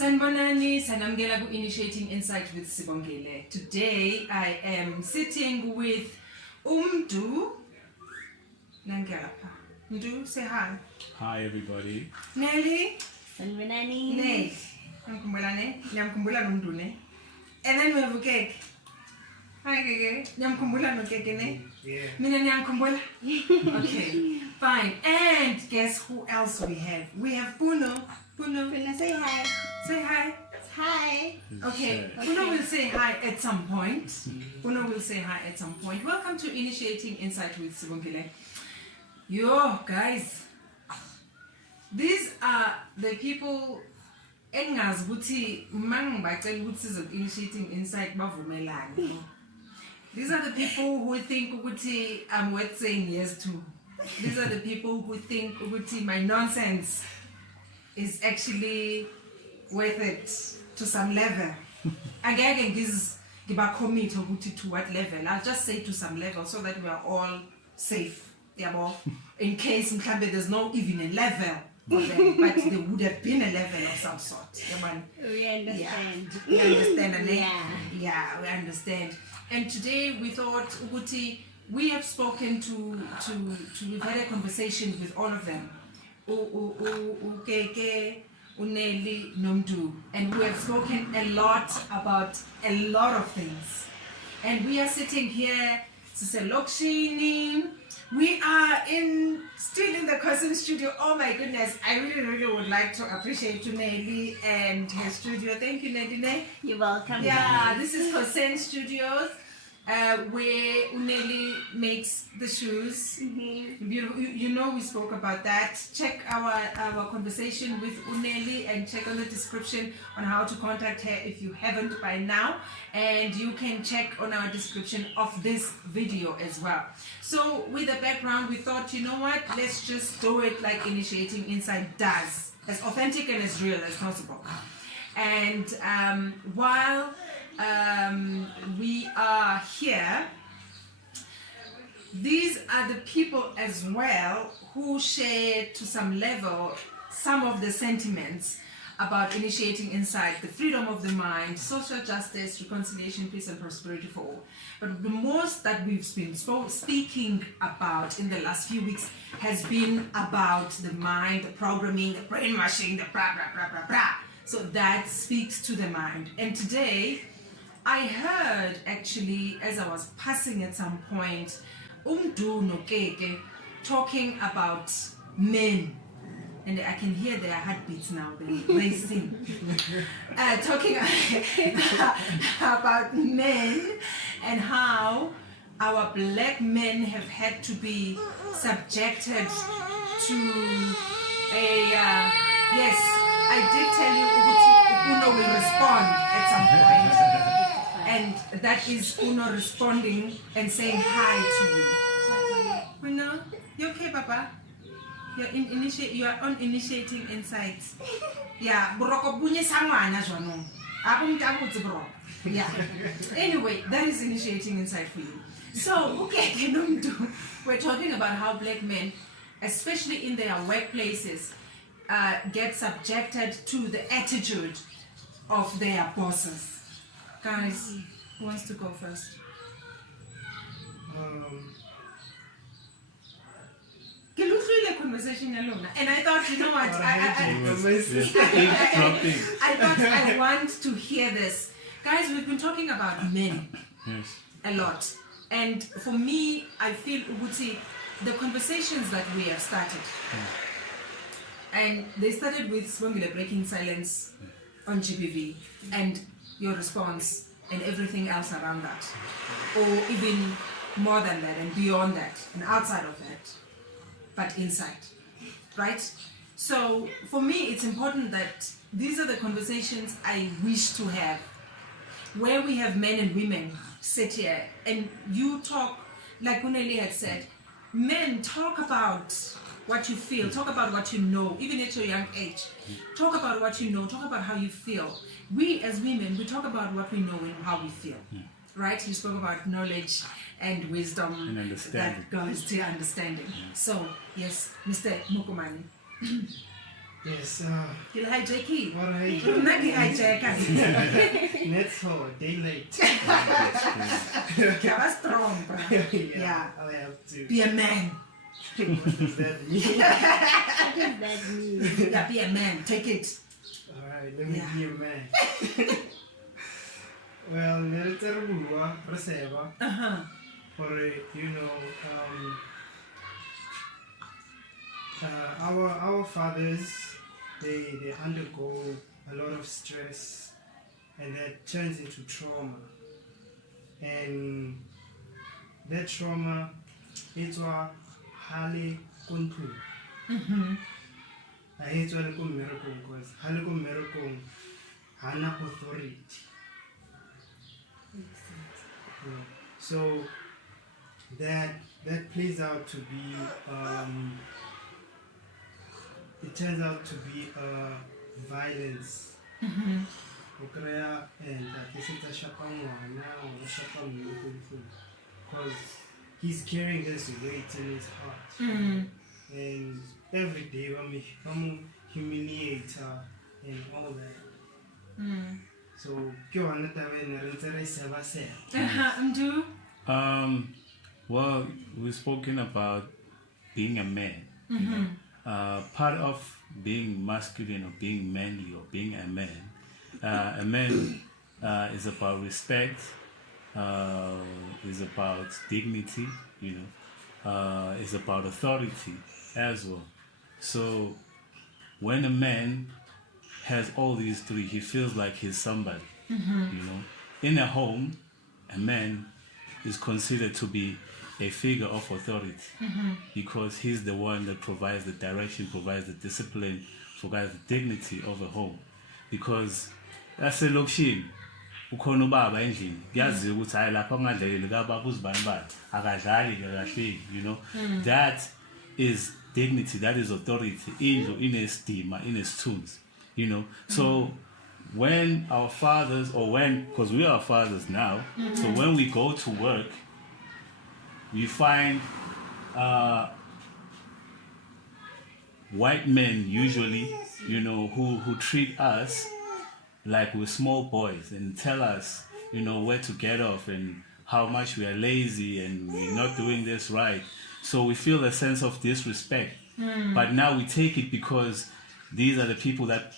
Sanibonani, sanamukela ku-Initiating Insight with Sibongile. Today I am sitting with Mdu. Mdu, say hi. Hi everybody. Nelly. Sanibonani. Ne. Nyamkumbula Mdu ne. And then we have Keke. Hi Keke. Nyamkumbula no Keke ne. Yeah. Mina nyamkumbula. Okay, fine. And guess who else we have? We have Puno. Puno, Say hi. say hi. Hi. Okay, Puno will say hi at some point. Puno will say hi at some point. Welcome to Initiating Insight with Sibongile. Yo, guys. These are the people engazi ukuthi mangibacela ukuthi sizo-initiating insight bavumelane. These are the people who think ukuthi I'm worth saying yes to. These are the people who think ukuthi my nonsense is actually worth it to some level. Angeke ngiba-commit ukuthi to what level. I'll just say to some level so that we are all safe. In case there's no even a level for them, but there would have been a level of some sort. We understand. Yeah. We understand, and Yeah. we understand. And today we thought, Uguti, we have spoken we've had a conversation with all of them. Keke, Nelly, Mdu, and we have spoken a lot about a lot of things. And we are sitting here, we are still in the Cossen studio. Oh my goodness, I really would like to appreciate Nelly and her studio. Thank you, Nelly. You're welcome. Yeah, this is Cossen Studios, where Uneli makes the shoes. Mm-hmm. You know we spoke about that. Check our conversation with Uneli and check on the description on how to contact her if you haven't by now. And you can check on our description of this video as well. So with the background, we thought, you know what, let's just do it like Initiating Insight does, as authentic and as real as possible. And while we are here, these are the people as well who share to some level some of the sentiments about initiating insight, the freedom of the mind, social justice, reconciliation, peace and prosperity for all. But the most that we've been speaking about in the last few weeks has been about the mind, the programming, the brainwashing, the blah, blah, blah, blah, blah. So that speaks to the mind. And today, I heard actually, as I was passing at some point, Mdu no Keke talking about men. And I can hear their heartbeats now, they're racing. Talking about men and how our black men have had to be subjected to a, yes, I did tell you Uno will respond at some point. And that is Uno responding and saying hi to you. Uno, you okay, Papa? You are on initiating insights. Yeah, yeah. Anyway, that is initiating insight for you. So, okay, we're talking about how black men, especially in their workplaces, get subjected to the attitude of their bosses. Guys, who wants to go first? Conversation alone, and I thought, you know what, I thought I want to hear this. Guys, we've been talking about men a lot, and for me, I feel, Uguti, the conversations that we have started, and they started with Sibongile breaking silence on GBV, and your response, and everything else around that, or even more than that, and beyond that, and outside of that. But inside, right? So for me, it's important that these are the conversations I wish to have, where we have men and women sit here and you talk, like Uneli had said, men talk about what you feel, talk about what you know, even at your young age. Talk about what you know, talk about how you feel. We as women, we talk about what we know and how we feel. Right? You spoke about knowledge and wisdom and understanding. That goes to understanding. So, yes, Mr. Mokomane. Yes, You'll hijack what I it. Not the hijacker. next whole day late. You're strong, bro. Yeah. I have to. Be a man. What does that mean? What does that mean? Yeah, be a man. Take it. Alright, let me Yeah. be a man. Well, Neliterubua, Preseva, for our fathers, they undergo a lot of stress, and that turns into trauma. And that trauma, it's what hali kuntu. I hate when I go miracle because hali go miracle hana authority. Yeah. So that plays out to be it turns out to be violence. Ukrea and this is a shapangwana or shapang because he's carrying this weight in his heart. And every day I'm humiliate her and all that. So well, we've spoken about being a man. Part of being masculine or being manly or being a man is about respect, is about dignity, is about authority as well. So when a man has all these three, he feels like he's somebody. In a home, a man is considered to be a figure of authority because he's the one that provides the direction, provides the discipline, provides the dignity of a home. Because that's a lokshin. Ukhona ubaba endlini kuyaziwa ukuthi hayi lapha kungadleli kababa uzibani bani akadlali akahleki, that is dignity, that is authority. Indlu inesidima, inesithunzi, so when our fathers, or when, because we are fathers now, so when we go to work, we find white men usually, who treat us like we're small boys and tell us, where to get off and how much we are lazy and we're not doing this right. So we feel a sense of disrespect. But now we take it because these are the people that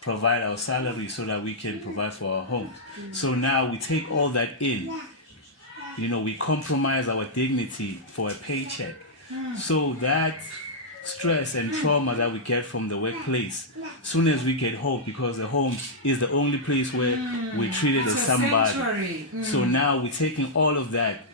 provide our salary so that we can provide for our homes. So now we take all that in. We compromise our dignity for a paycheck. So that stress and trauma that we get from the workplace, soon as we get home, because the home is the only place where we're treated as somebody. So now we're taking all of that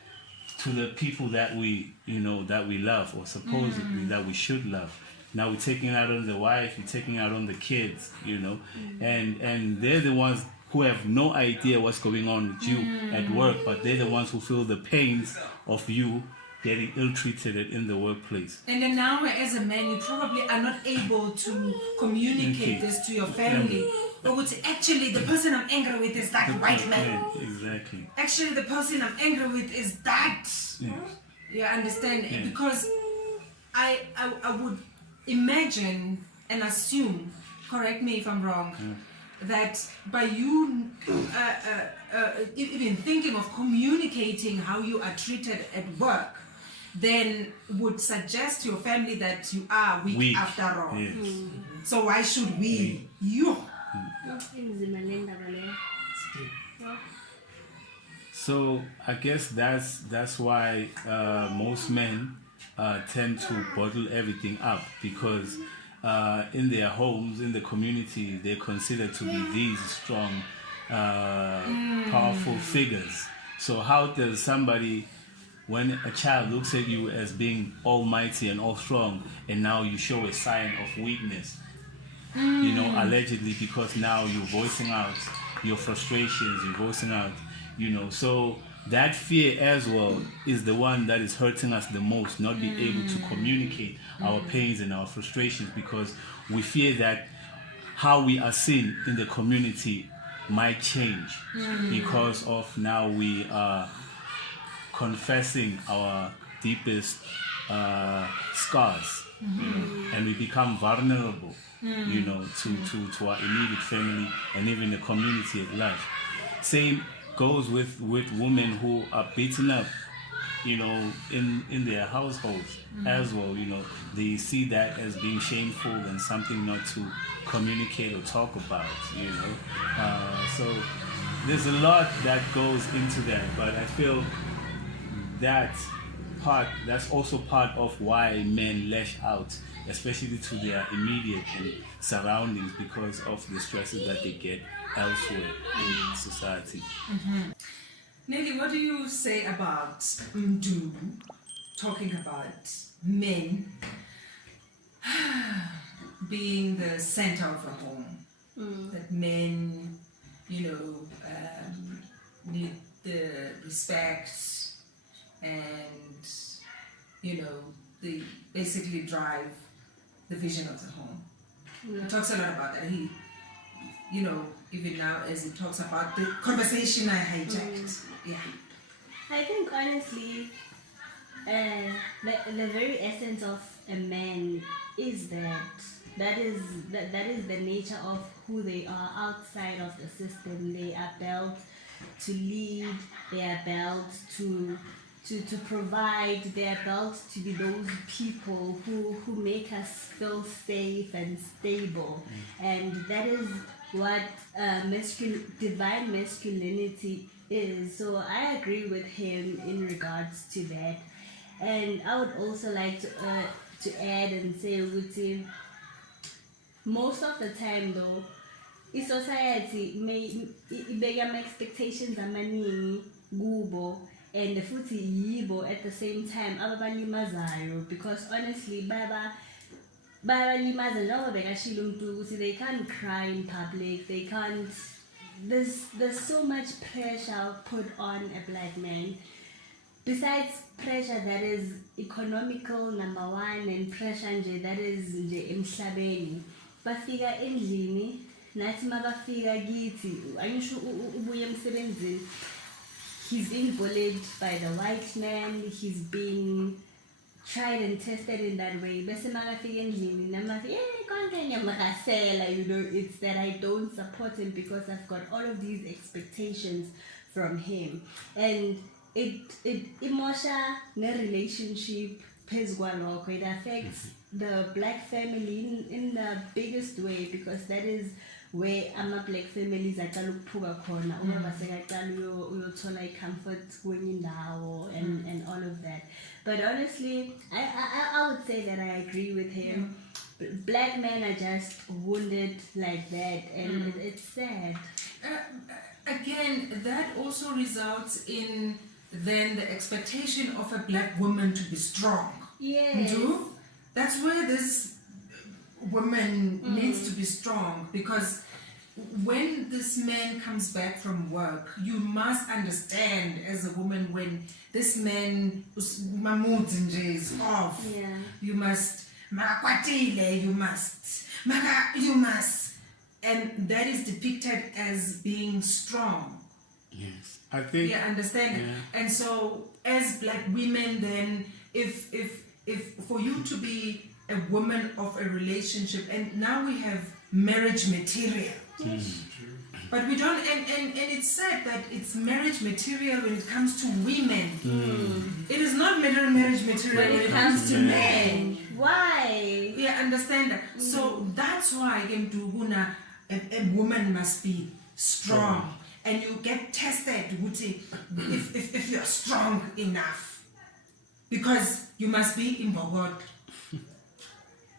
to the people that we love, or supposedly that we should love. Now we're taking it out on the wife, we're taking it out on the kids, and they're the ones who have no idea what's going on with you at work, but they're the ones who feel the pains of you getting ill-treated in the workplace. And then now as a man, you probably are not able to communicate this to your family. But actually the person I'm angry with is that white man. Exactly. Actually the person I'm angry with is that. You understand? Because I would imagine and assume, correct me if I'm wrong, that by you even thinking of communicating how you are treated at work, then would suggest to your family that you are weak after all. Yes. So why should we? You. So I guess that's why most men tend to bottle everything up, because in their homes, in the community, they're considered to be these strong, powerful figures. So how does somebody, when a child looks at you as being almighty and all strong, and now you show a sign of weakness, allegedly, because now you're voicing out your frustrations, you're voicing out, so that fear as well is the one that is hurting us the most, not being able to communicate our pains and our frustrations, because we fear that how we are seen in the community might change because of now we are confessing our deepest scars, and we become vulnerable. you know, to our immediate family and even the community at large. Same goes with women who are beaten up, you know, in their households as well. You know, they see that as being shameful and something not to communicate or talk about, you know. So there's a lot that goes into that, but I feel that's also part of why men lash out, especially to their immediate and surroundings, because of the stresses that they get elsewhere in society. Nelly, what do you say about Mdu talking about men being the center of a home? That men, you know, need the respect and, you know, they basically drive the vision of the home. Yeah. He talks a lot about that. He, you know, even now as he talks about the conversation I hijacked. Yeah. I think honestly, the very essence of a man is that is the nature of who they are outside of the system. They are built to lead, they are built to provide, they are built to be those people who make us feel safe and stable. And that is what divine masculinity is. So I agree with him in regards to that. And I would also like to add and say, Uti, most of the time though, in society may ibeka expectations amaningi kubo and futhi yibo at the same time ababalimazayo, because honestly bayalimaza njengoba bekashilo umuntu ukuthi they can't cry in public, they can't, there's so much pressure put on a black man. Besides pressure that is economical, number one, and pressure nje that is nje emhlabeni, bafika endlini nathi mabafika kithi ayisho ubuye emsebenzini, he's being bullied by the white man, he's being tried and tested in that way. Bese makafika endlini namathi konke nyamakasela, you know, it's that I don't support him because I've got all of these expectations from him, and it imosha ne relationship phezu kwalokho. It affects the black family in the biggest way, because that is where ama-black families aqala ukuphuka khona uma basekaqala uyothola i-comfort kwenye indawo and all of that. But honestly, I would say that I agree with him. Black men are just wounded like that, and it's sad. Again, that also results in then the expectation of a black woman to be strong. Yes. That's where this woman needs to be strong, because when this man comes back from work, you must understand as a woman, when this man is off, you must, you must, and that is depicted as being strong. Yes, I think. Yeah, understand. Yeah. And so, as black women, then, if for you to be a woman of a relationship, and now we have marriage material, but we don't, and it's sad that it's marriage material when it comes to women. It is not marriage material when it comes to men. Why? Yeah, understand that. So that's why a woman must be strong. And you get tested if you're strong enough, because you must be in Bogod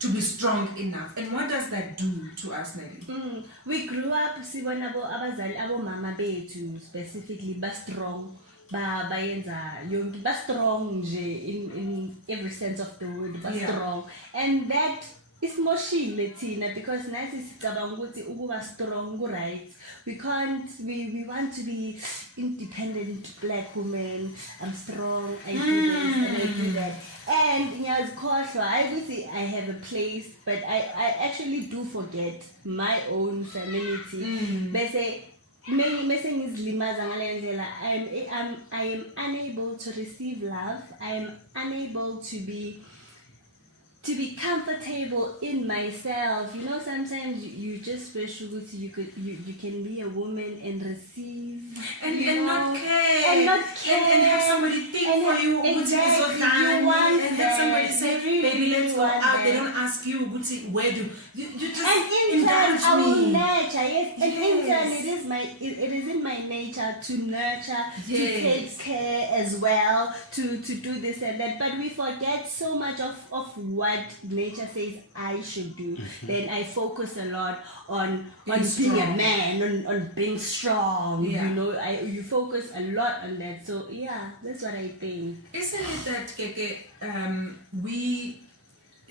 to be strong enough. And what does that do to us, Nelly? We grew up sibona abazali abomama bethu specifically ba strong, bayenza yonke ba strong nje in every sense of the word, ba strong, and that isimoshile thina, because nathi sicabanga ukuthi ukuba strong ku right. We want to be independent black women. I'm strong, I do this and I do that. And I have a place, but I actually do forget my own femininity. I am unable to receive love. I am unable to be to be comfortable in myself. You know, sometimes you just wish you can be a woman and receive and not care and and have somebody think for you exactly. and You want have somebody that. say, You really, baby, let's go want out. that. They don't ask you where do you just And in turn, indulge I will me. nurture. Yes, and in Yes. turn, it is in my nature to nurture, to Yes. take care as well, to do this and that. But we forget so much of what nature says I should do. Then I focus a lot on being a strong. man, on being strong. Yeah. You know, you focus a lot on that. So yeah, that's what I think. Isn't it that Keke, we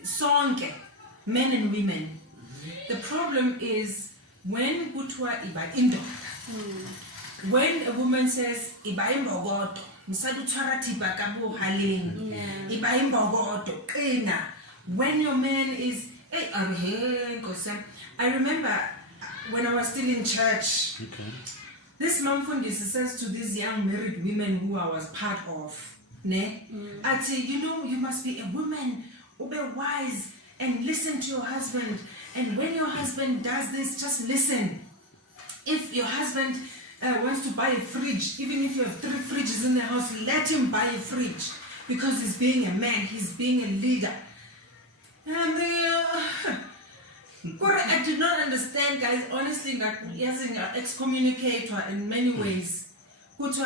sonke, men and women, the problem is when kuthiwa iba indoda, when a woman says iba imbokodo, msadi utshwara thipa ka bohaleng, iba imbokodo, qina. When your man is, hey, Cossen. I remember when I was still in church, this Mamfundisi says to these young married women who I was part of, I'd say, you know, you must be a woman, be wise, and listen to your husband. And when your husband does this, just listen. If your husband wants to buy a fridge, even if you have 3 fridges in the house, let him buy a fridge. Because he's being a man, he's being a leader. And I did not understand, guys, honestly, like, as an excommunicator in many ways. Because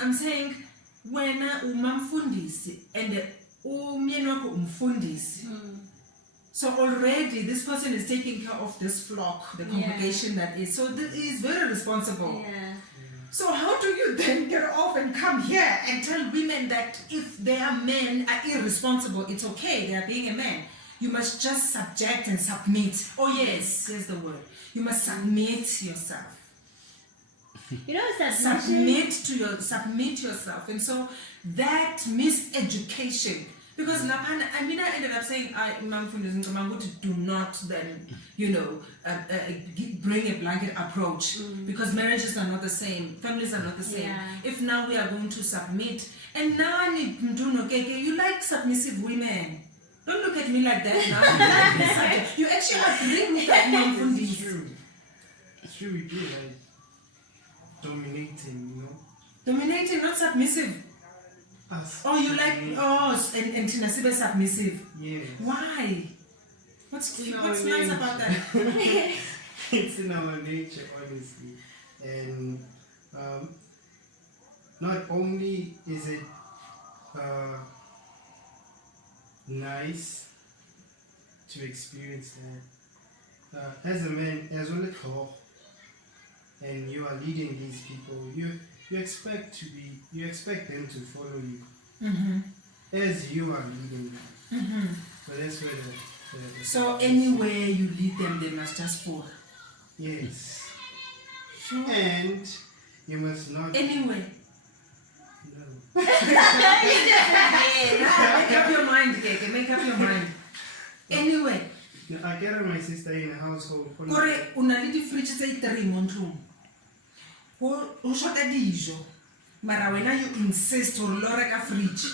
I'm saying, when umamfundisi and umfundisi. So already this person is taking care of this flock, the congregation that is. So this is very responsible. Yeah. So how do you then get off and come here and tell women that if their men are irresponsible, it's okay, they are being a man. You must just subject and submit. Oh yes, here's the word. You must submit yourself. You know, Submit yourself. And so that miseducation, because I ended up saying, do not then, bring a blanket approach, because marriages are not the same, families are not the same. Yeah. If now we are going to submit, and now you like submissive women. Don't look at me like that now. You actually agree with that, It's true. It's true, we do like dominating, Dominating, not submissive. Us. Oh, you like, and Tinasibe submissive. Yes. Why? What's nice nature. about that? It's in our nature, honestly. And not only is it nice to experience that, as a man, as well as and you are leading these people, you expect them to follow you as you are leading them. So that's where the So anywhere you lead them, they must just follow. yes. Sure. And you must not Anyway. No. Make up your mind, Keke. Make up your mind. Anyway. No, I carry my sister in a household. Kore una le di fridge tse 3 mo ntlong. Ho shota dijo. Mara wena you insist on lo reka fridge.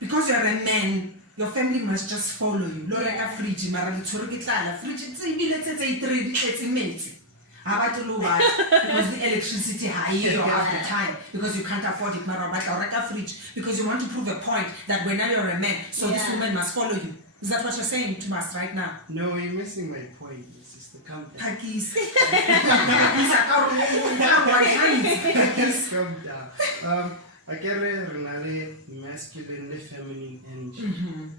Because you are a man, your family must just follow you. Lo reka fridge mara le tshwere ke tlala. Fridge tse bile tse 3 di tletse metsi. Because the electricity high half the time, because you can't afford it. Mara batla reka fridge because you want to prove a point that when you're a man, so this woman must follow you. Is that what you're saying to us right now? No, you're missing my point, sister. Calm down. Pakis. Calm down. I carry renale masculine and feminine energy,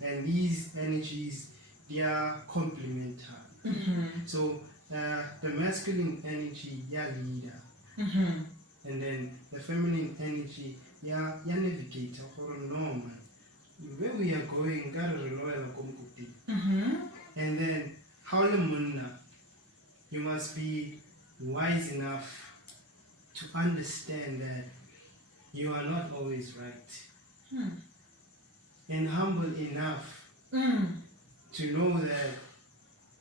and these energies, they are complementary. So the masculine energy, yeah, leader, and then the feminine energy, yeah, navigator or normal. Where we are going, and then how you must be wise enough to understand that you are not always right, and humble enough to know that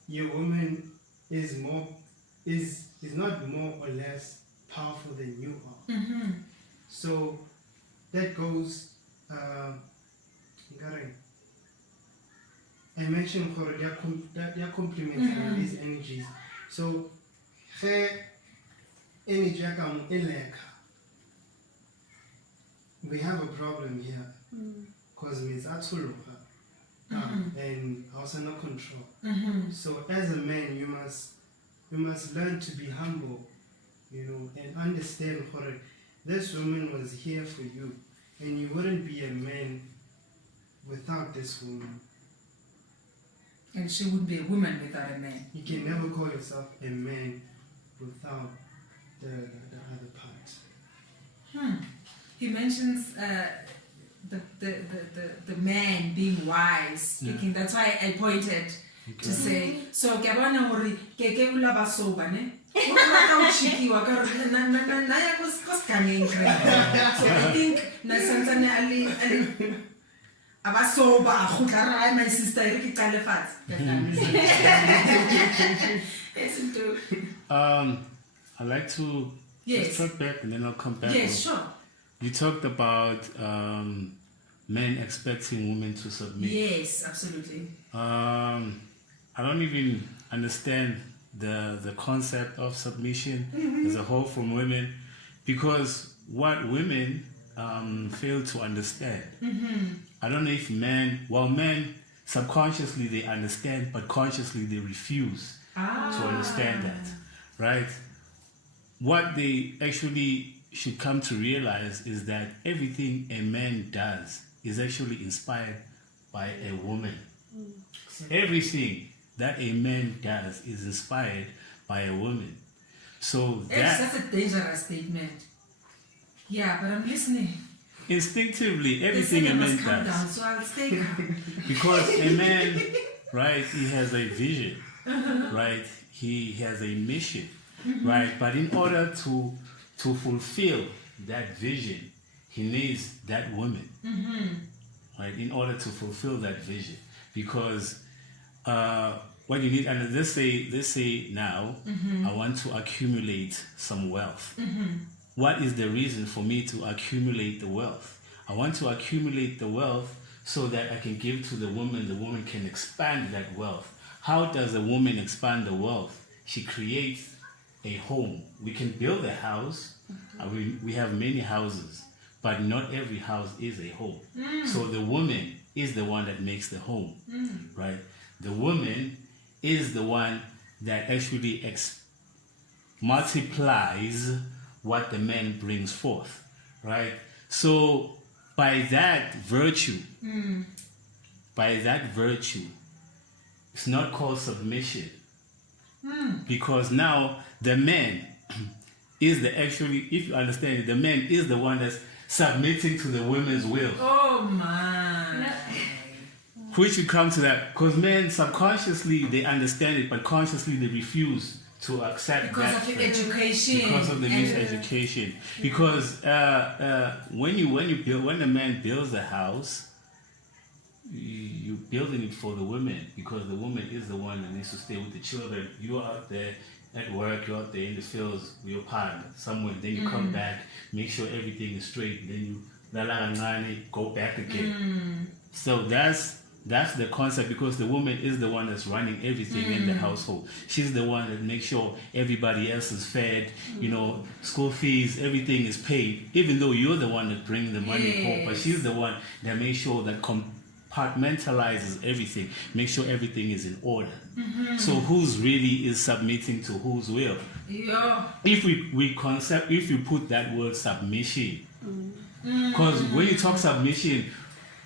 your woman is not more or less powerful than you are. So that goes I mentioned gore they are complementary these energies. So energy we have a problem here because it's absolute and also no control. So as a man, you must learn to be humble, you know, and understand what this woman was here for you, and you wouldn't be a man without this woman. And she would be a woman without a man. You can never call yourself a man without the other part. He mentions the man being wise. Thinking that's why I pointed to say, so Gabana hori Keke ulaba soba ne. So I think Nasantane Ali Abasoba Khutara, my sister Ricky Califat. I'd like to just talk back and then I'll come back. Yes, sure. You talked about men expecting women to submit. Yes, absolutely. I don't even understand the concept of submission as a whole from women, because what women fail to understand. I don't know if men subconsciously they understand, but consciously they refuse to understand that, right? What they actually should come to realize is that everything a man does is actually inspired by a woman. Everything that a man does is inspired by a woman. So that's a dangerous statement. Yeah, but I'm listening. Instinctively, everything a man does. Down, so I'll stay calm. Because a man, right, he has a vision, right? He has a mission, right? But in order to fulfill that vision, he needs that woman, right? In order to fulfill that vision, because what you need, and let's say now, I want to accumulate some wealth. What is the reason for me to accumulate the wealth? I want to accumulate the wealth so that I can give to the woman can expand that wealth. How does a woman expand the wealth? She creates a home. We can build a house. We have many houses, but not every house is a home. So the woman is the one that makes the home, right? The woman is the one that actually multiplies what the man brings forth, right? So by that virtue, it's not called submission, because now the man is if you understand it, the man is the one that's submitting to the woman's will. Oh my. Which we come to that, because men subconsciously they understand it, but consciously they refuse to accept because that of education. Because of the miseducation. Because when a man builds a house, you're building it for the woman, because the woman is the one that needs to stay with the children. You're out there at work, you're out there in the fields with your partner somewhere, then you come back, make sure everything is straight, then you go back again. So that's the concept, because the woman is the one that's running everything in the household. She's the one that makes sure everybody else is fed, school fees, everything is paid, even though you're the one that brings the money home, but she's the one that makes sure that compartmentalizes everything, make sure everything is in order. So who's really is submitting to whose will? Yeah. If you put that word submission, because when you talk submission,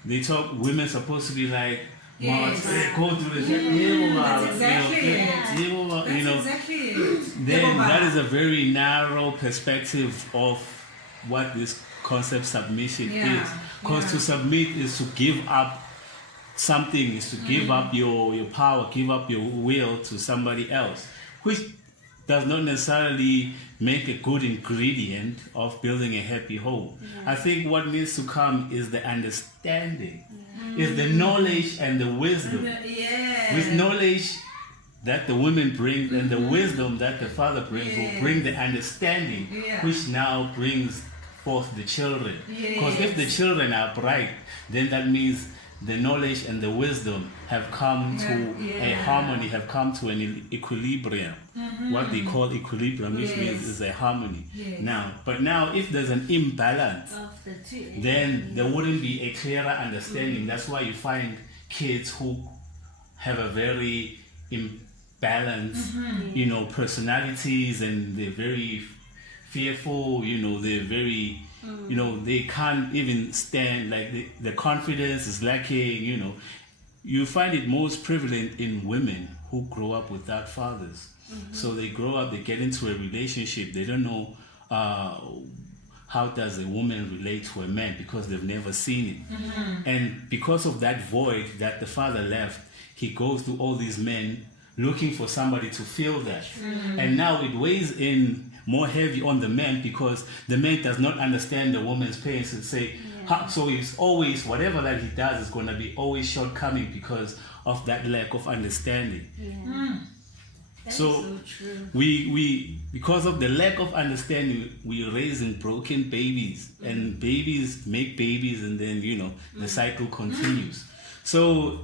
they talk women supposed to be like, go through this. That's exactly it. Exactly it. Then that is a very narrow perspective of what this concept submission is. Because to submit is to give up something, is to give up your power, give up your will to somebody else, which does not necessarily make a good ingredient of building a happy home. I think what needs to come is the understanding, is the knowledge and the wisdom. With knowledge that the women bring and the wisdom that the father brings will bring the understanding, which now brings forth the children. Because if the children are bright, then that means the knowledge and the wisdom have come to a harmony, have come to an equilibrium. What they call equilibrium, which means is a harmony. But now if there's an imbalance, Of the two. then there wouldn't be a clearer understanding. That's why you find kids who have a very imbalanced, personalities, and they're very fearful, they're very, they can't even stand, like the confidence is lacking, You find it most prevalent in women who grow up without fathers. So they grow up, they get into a relationship, they don't know how does a woman relate to a man because they've never seen it. And because of that void that the father left, he goes to all these men looking for somebody to fill that. And now it weighs in more heavy on the man because the man does not understand the woman's pain and say, so it's always, whatever that he does is going to be always shortcoming because of that lack of understanding. That's So so true. we because of the lack of understanding, we're raising broken babies, and babies make babies, and then the cycle continues. So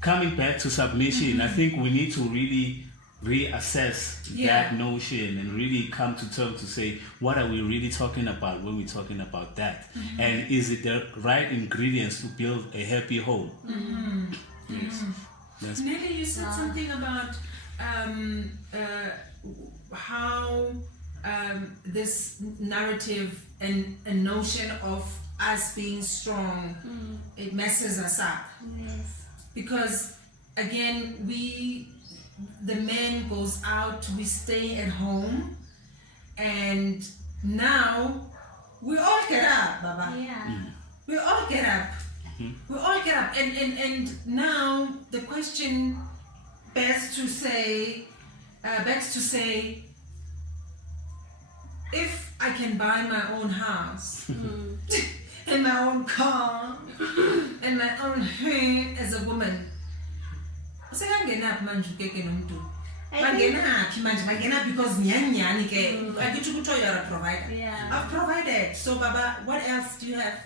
coming back to submission, I think we need to really reassess that notion and really come to terms to say, what are we really talking about when we're talking about that? And is it the right ingredients to build a happy home? Yes. That's Nelly, you said something about how this narrative and a notion of us being strong, it messes us up. Yes. Because again, the man goes out, we stay at home, and now we all get up, Baba. Yeah. We all get up. We all get up, and now the question begs to say, if I can buy my own house and my own car and my own home as a woman, sekangena phi manje ukeke nomuntu bangena phi manje bangena because nyani ke akithi ukuthi you're a provider. I've provided, so Baba, what else do you have?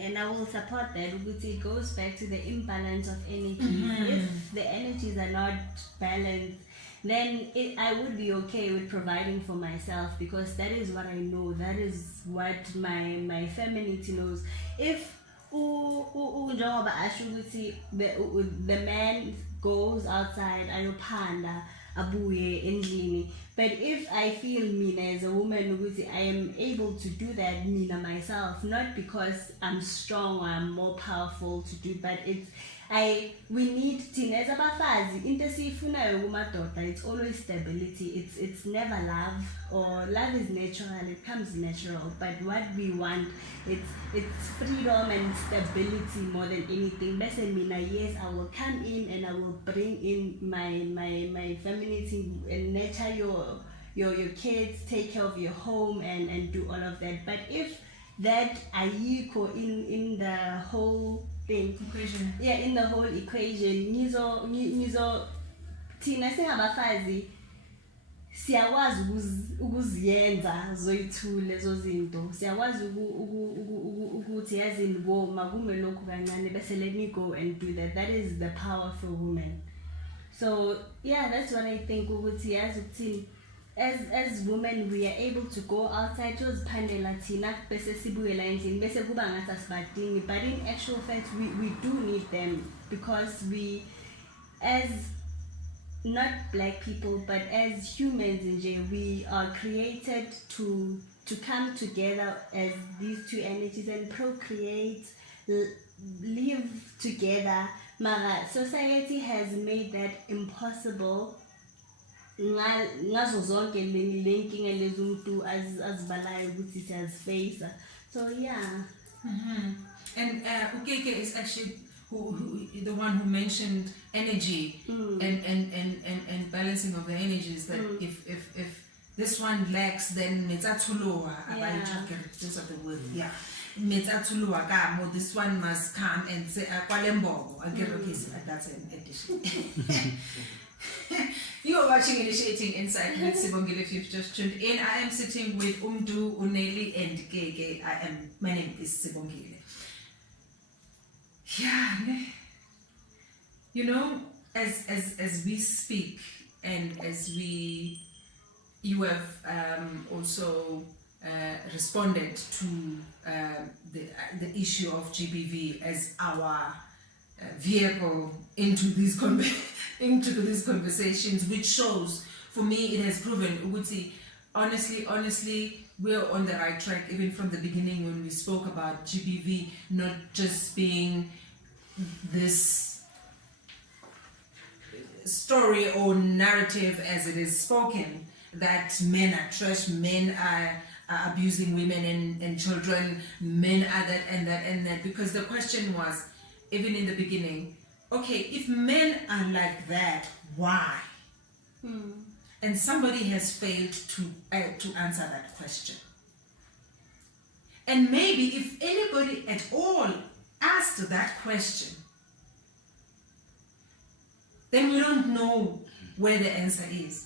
And I will support that because it goes back to the imbalance of energies. If the energies are not balanced, then I would be okay with providing for myself because that is what I know, that is what my femininity knows. If the man goes outside ayophanda abuye endlini, but if I feel mina as a woman I am able to do that mina myself, not because I'm strong or I'm more powerful to do, but we need thina abafazi into esiyifunayo kumadoda, it's always stability. It's never love, or love is natural, it comes natural, but what we want, it's freedom and stability more than anything. Bese mina, yes, I will come in and I will bring in my femininity and nurture your kids, take care of your home and do all of that. But if that ayiko in the whole equation. In the whole equation, nizo thina singabafazi siyakwazi ukuziyenza zoyithule lezo zinto, siyakwazi ukuthi yazini bo makume lokhu kancane bese let me go and do that. That is the power for women. So that's what I think ukuthi yazi ukuthini, as women we are able to go outside toziphandela thina bese sibuyela endlini bese kuba ngathi asibadingi, but in actual fact we do need them, because we, as not black people but as humans in general, we are created to come together as these two energies and procreate, live together. Mara society has made that impossible. Ngazo zonke lenkinga lezi umuntu azibalayo ukuthi siyazifacea. So and Keke is actually the one who mentioned energy and balancing of the energies, that if this one lacks, then metsatuluwa, those are the words. Metsatuluwa kamo, this one must come and say kwalembogo. That's an addition. watching Initiating Insight with Sibongile. If you've just tuned in, I am sitting with Umdu, Uneli, and Keke. My name is Sibongile. Yeah, you know, as we speak and as you have also responded to the issue of GBV as our vehicle into these conversations, which shows, for me, it has proven, Uguti, honestly, we're on the right track, even from the beginning when we spoke about GBV not just being this story or narrative as it is spoken, that men are trash, men are abusing women and children, men are that and that and that, because the question was, even in the beginning, okay, if men are like that, why? And somebody has failed to answer that question. And maybe if anybody at all asked that question, then we don't know where the answer is.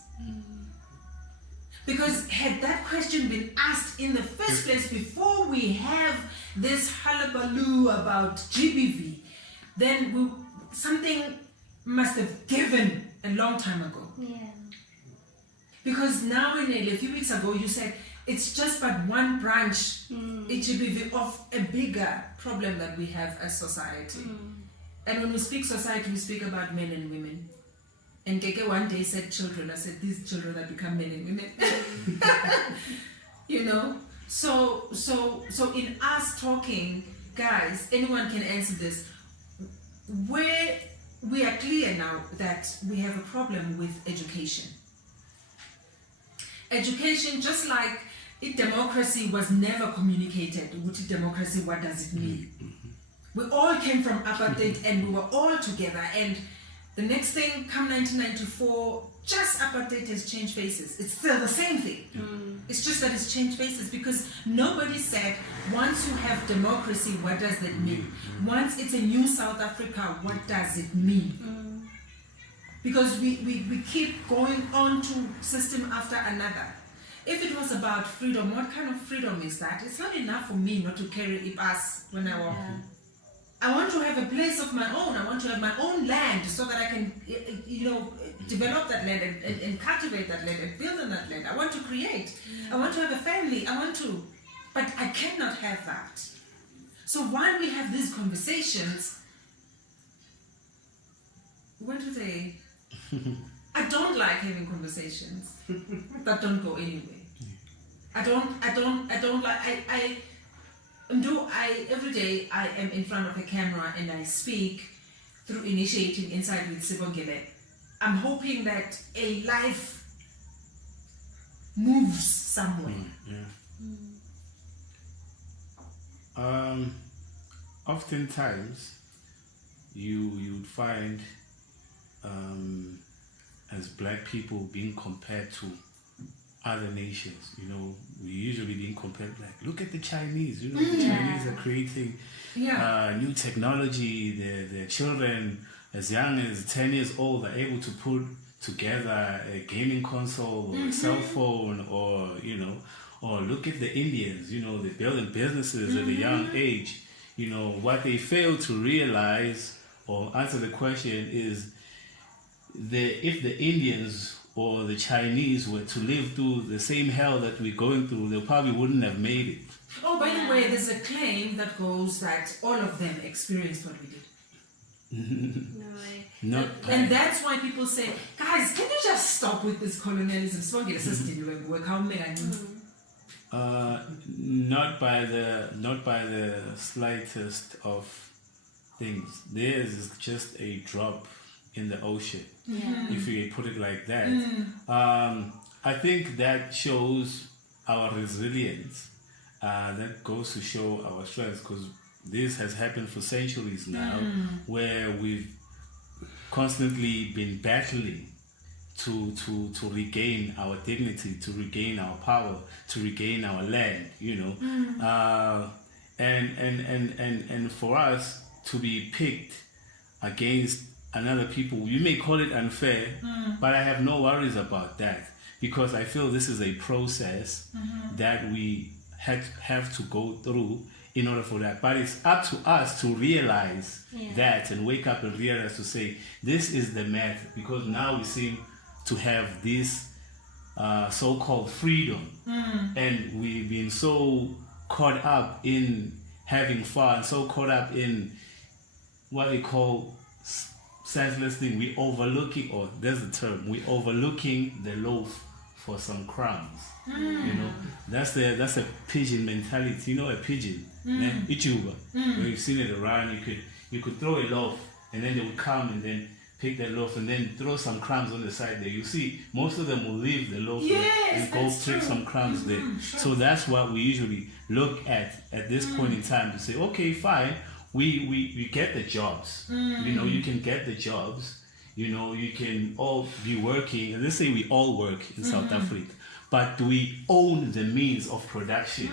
Because had that question been asked in the first place before we have this hullabaloo about GBV, then something must have given a long time ago. Yeah. Because now, a few weeks ago, you said it's just but one branch, GBV, of a bigger problem that we have as society. And when we speak society, we speak about men and women. And Keke one day said children. I said, these children that become men and women. You know? So in us talking, guys, anyone can answer this. Where we are clear now that we have a problem with education. Education, just like democracy was never communicated. With democracy, what does it mean? We all came from apartheid and we were all together. And the next thing, come 1994, just apartheid has changed faces. It's still the same thing. It's just that it's changed faces because nobody said, once you have democracy, what does that mean? Once it's a new South Africa, what does it mean? Because we keep going on to system after another. If it was about freedom, what kind of freedom is that? It's not enough for me not to carry ipas when I walk home. I want to have a place of my own. I want to have my own land so that I can, develop that land and cultivate that land and build on that land. I want to create. I want to have a family. But I cannot have that. So while we have these conversations, what do they? I don't like having conversations that don't go anywhere. I don't like, every day I am in front of a camera and I speak through Initiating Insight with Sibongile. I'm hoping that a life moves somewhere. Oftentimes you would find as black people being compared to other nations, we usually being compared like, look at the Chinese, the Chinese are creating new technology, their children as young as 10 years old are able to put together a gaming console or a cell phone or look at the Indians, they're building businesses at a young age. What they fail to realize or answer the question is if the Indians or the Chinese were to live through the same hell that we're going through, they probably wouldn't have made it. Oh, by the way, there's a claim that goes that all of them experienced what we did. No way. And that's why people say, guys, can you just stop with this colonialism? Not by the slightest of things. Theirs is just a drop in the ocean, if you put it like that. I think that shows our resilience. That goes to show our strength, because this has happened for centuries now, where we've constantly been battling to regain our dignity, to regain our power, to regain our land, and for us to be picked against another people. You may call it unfair, but I have no worries about that because I feel this is a process that we have to go through in order for that. But it's up to us to realize that and wake up and realize to say, this is the method, because now we seem to have this so-called freedom, and we've been so caught up in having fun, so caught up in what they call senseless thing. We overlooking, or there's a term, we overlooking the loaf for some crumbs. You know, that's a pigeon mentality. You know, a pigeon, ichuba. When you've seen it around, you could throw a loaf, and then they would come and then pick that loaf and then throw some crumbs on the side there. You see, most of them will leave the loaf and go pick some crumbs there. Sure. So that's what we usually look at this point in time to say, okay, fine, we get the jobs. You know, you can get the jobs. You know, you can all be working, and let's say we all work in South Africa, but do we own the means of production?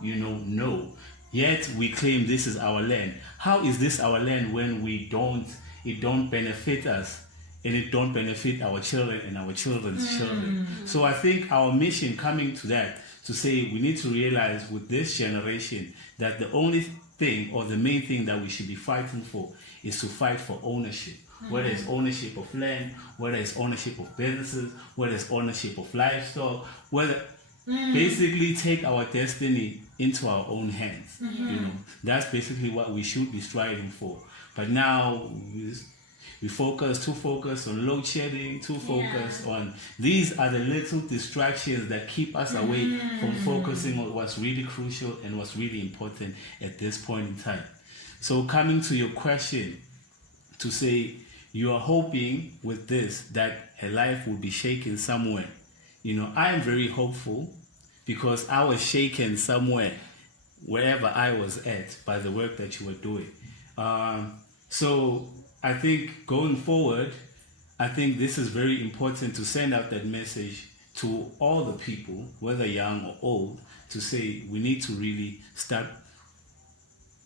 You know, no. Yet we claim this is our land. How is this our land when it don't benefit us, and it don't benefit our children and our children's children? So I think our mission coming to that, to say we need to realize with this generation that the only thing or the main thing that we should be fighting for is to fight for ownership. Whether it's ownership of land, whether it's ownership of businesses, whether it's ownership of livestock, whether basically take our destiny into our own hands. You know, that's basically what we should be striving for. But now we too focus on load shedding, too focused on these are the little distractions that keep us away from focusing on what's really crucial and what's really important at this point in time. So coming to your question, to say you are hoping with this that a life will be shaken somewhere. You know, I am very hopeful because I was shaken somewhere, wherever I was at, by the work that you were doing. So I think going forward, I think this is very important to send out that message to all the people, whether young or old, to say we need to really start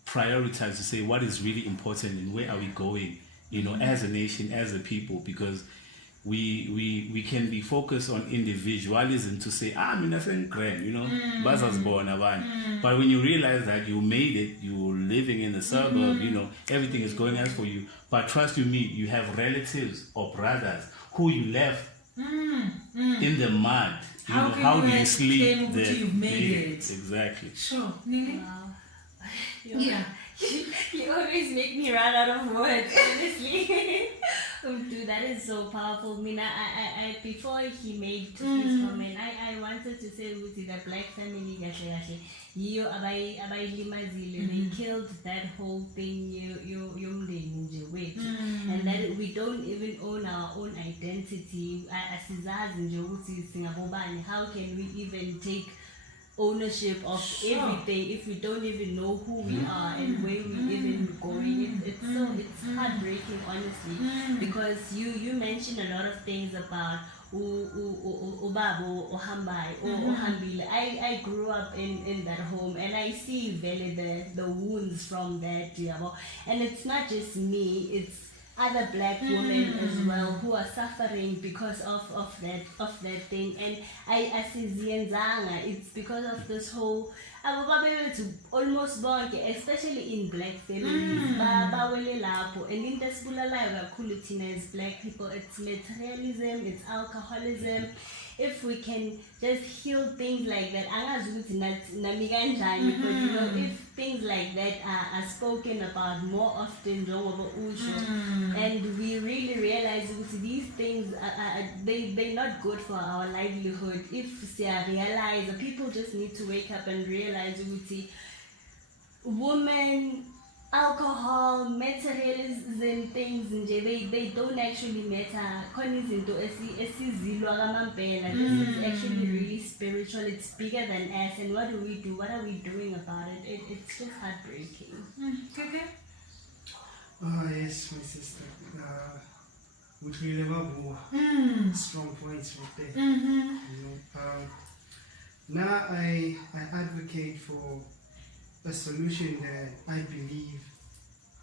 prioritize to say what is really important and where are we going, you know, as a nation, as a people, because we can be focused on individualism to say, I'm innocent grand, you know, but when you realize that you made it, you're living in the suburb, you know, everything is going as for you. But trust you me, you have relatives or brothers who you left in the mud. You know, how do you sleep there? You've made it. Exactly. Sure. Really? Wow. Yeah. You always make me run out of words, honestly. Dude, that is so powerful. Mina, I before he made his comment, I wanted to say with the black family, they killed that whole thing, and that we don't even own our own identity. How can we even take ownership of everything if we don't even know who we are and where we even going? It's heartbreaking, honestly, because you mentioned a lot of things about ubabo ohambai or ohambile. I grew up in that home, and I see very the wounds from that, and it's not just me, it's other black women as well who are suffering because of that thing. And I see it's because of this whole almost born, especially in black families, and in as black people, it's materialism, it's alcoholism. If we can just heal things like that, but you know, if things like that are spoken about more often, and we really realize these things they're not good for our livelihood. If they realize, people just need to wake up and realize women, alcohol, materialism, things, they don't actually matter. This is actually really spiritual. It's bigger than us. And what do we do? What are we doing about it? It's just heartbreaking. Keke? Oh, yes, my sister. Which really strong points right there. You know, now I advocate for a solution that I believe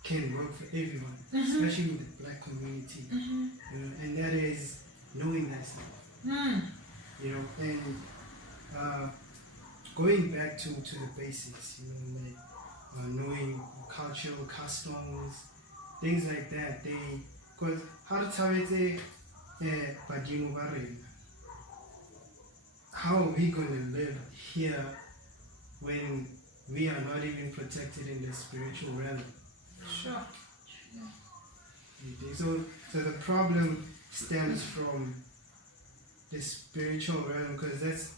can work for everyone, especially with the black community. You know, and that is knowing thyself. You know, and going back to the basics, you know, like knowing cultural customs, things like that. Because how to tell it, how are we going to live here when we are not even protected in the spiritual realm? Sure. So the problem stems from the spiritual realm, because that's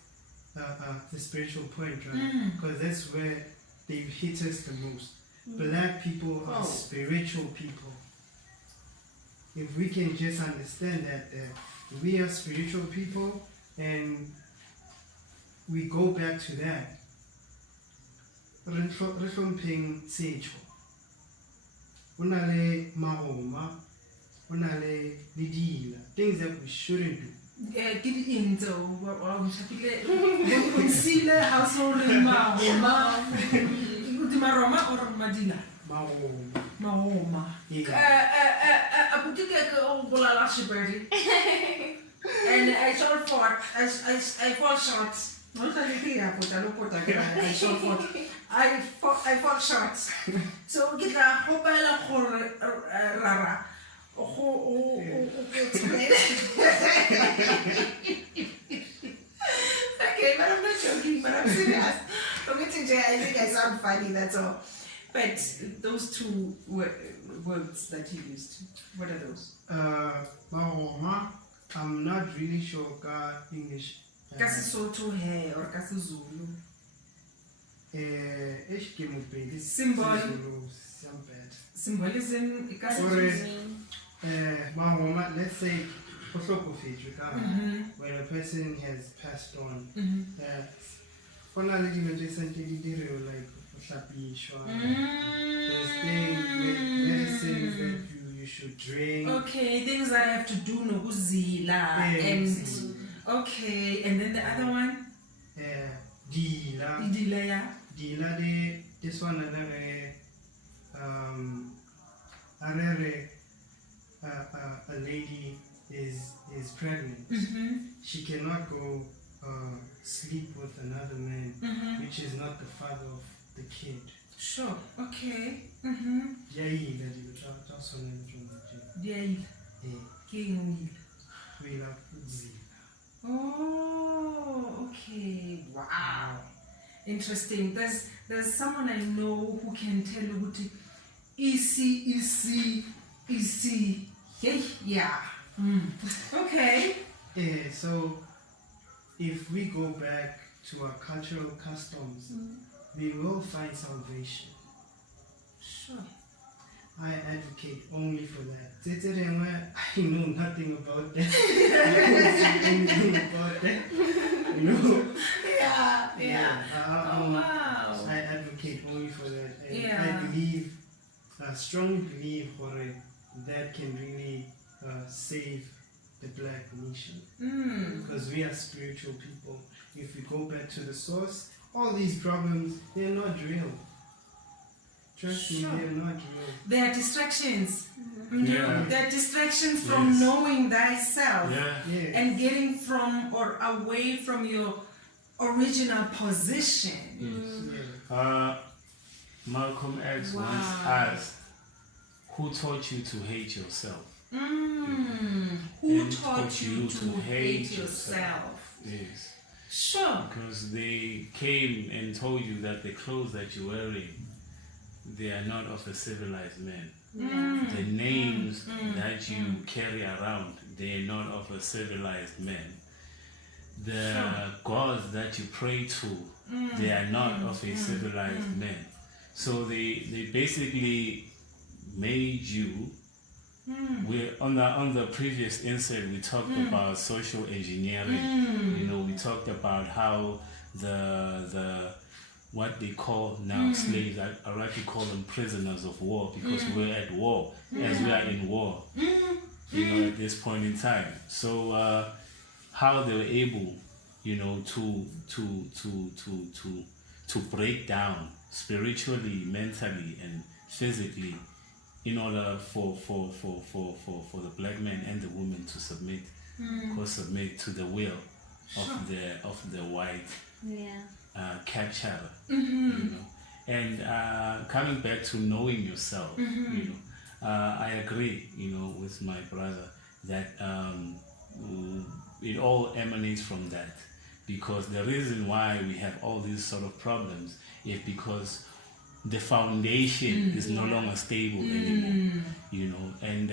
the spiritual point, right? Because that's where they've hit us the most. Black people are spiritual people. If we can just understand that we are spiritual people and we go back to that, reflomping secho. Unale mahoma, unale lidila, things that we shouldn't do. Get into concealer household mahoma. Maroma or Madina? Mahoma. And I short fought. I fought shots. Not a I fought shots. So get a hopala rara. Okay, but I'm not joking, but I'm serious. I think I sound funny, that's all. But those two words that you used, what are those? Mahoma, I'm not really sure English. Kasisotho he or Kasizulu. Symbol. Symbolism. Mahoma, let's say, when a person has passed on, like there's things, medicines that you should drink. Okay, things that I have to do no guzila and okay, and then the other one? Dila. This one a lady is pregnant. She cannot go sleep with another man, which is not the father of the kid. Sure. Okay. Oh, okay. Wow. Interesting. There's someone I know who can tell you easy. Yeah. Okay. So if we go back to our cultural customs, we will find salvation. Sure. I advocate only for that. I know nothing about that. I don't see anything about that. You know? Yeah. Oh, wow. I advocate only for that. And Yeah. I strongly believe that can really save the black nation. Because we are spiritual people. If we go back to the source, all these problems, they're not real. Trust me, they're not real. They are distractions. Yeah. They are distractions from knowing thyself and getting from or away from your original position. Malcolm X once asked, "Who taught you to hate yourself?" Who taught you to hate yourself? Yes. Sure. Because they came and told you that the clothes that you're wearing, they are not of a civilized man. The names that you carry around, they are not of a civilized man. The gods that you pray to, they are not of a civilized man. So they basically made you. We on the previous insert we talked about social engineering. You know, we talked about how the what they call now slaves, I like to call them prisoners of war, because we're at war as we are in war. You know, at this point in time. So how they were able, you know, to break down spiritually, mentally, and physically, in order for the black man and the woman to submit to the will of the white capture, you know. And coming back to knowing yourself, you know, I agree, you know, with my brother that it all emanates from that, because the reason why we have all these sort of problems is because the foundation is no longer stable anymore, you know. And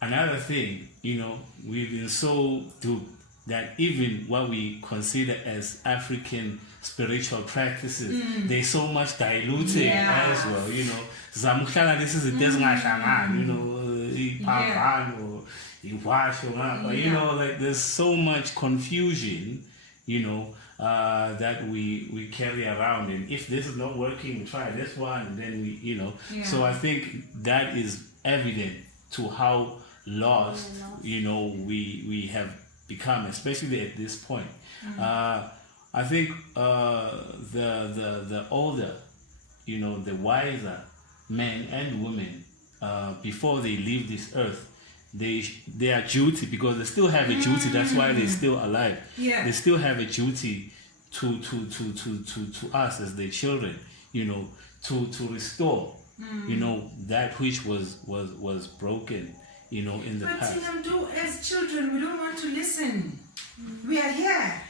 another thing, you know, we've been so duped that even what we consider as African spiritual practices, they're so much diluted as well, you know. Zamukhala, this is a desngashangan, you know, you know, like there's so much confusion, you know, that we carry around, and if this is not working, we try this one, and then we, you know. So I think that is evident to how lost, you know, we have become, especially at this point. I think the older, you know, the wiser men and women, before they leave this earth, their duty, because they still have a duty, that's why they're still alive. They still have a duty to us as their children, you know, to restore, you know, that which was broken, you know, in the past. But as children, we don't want to listen. We are here.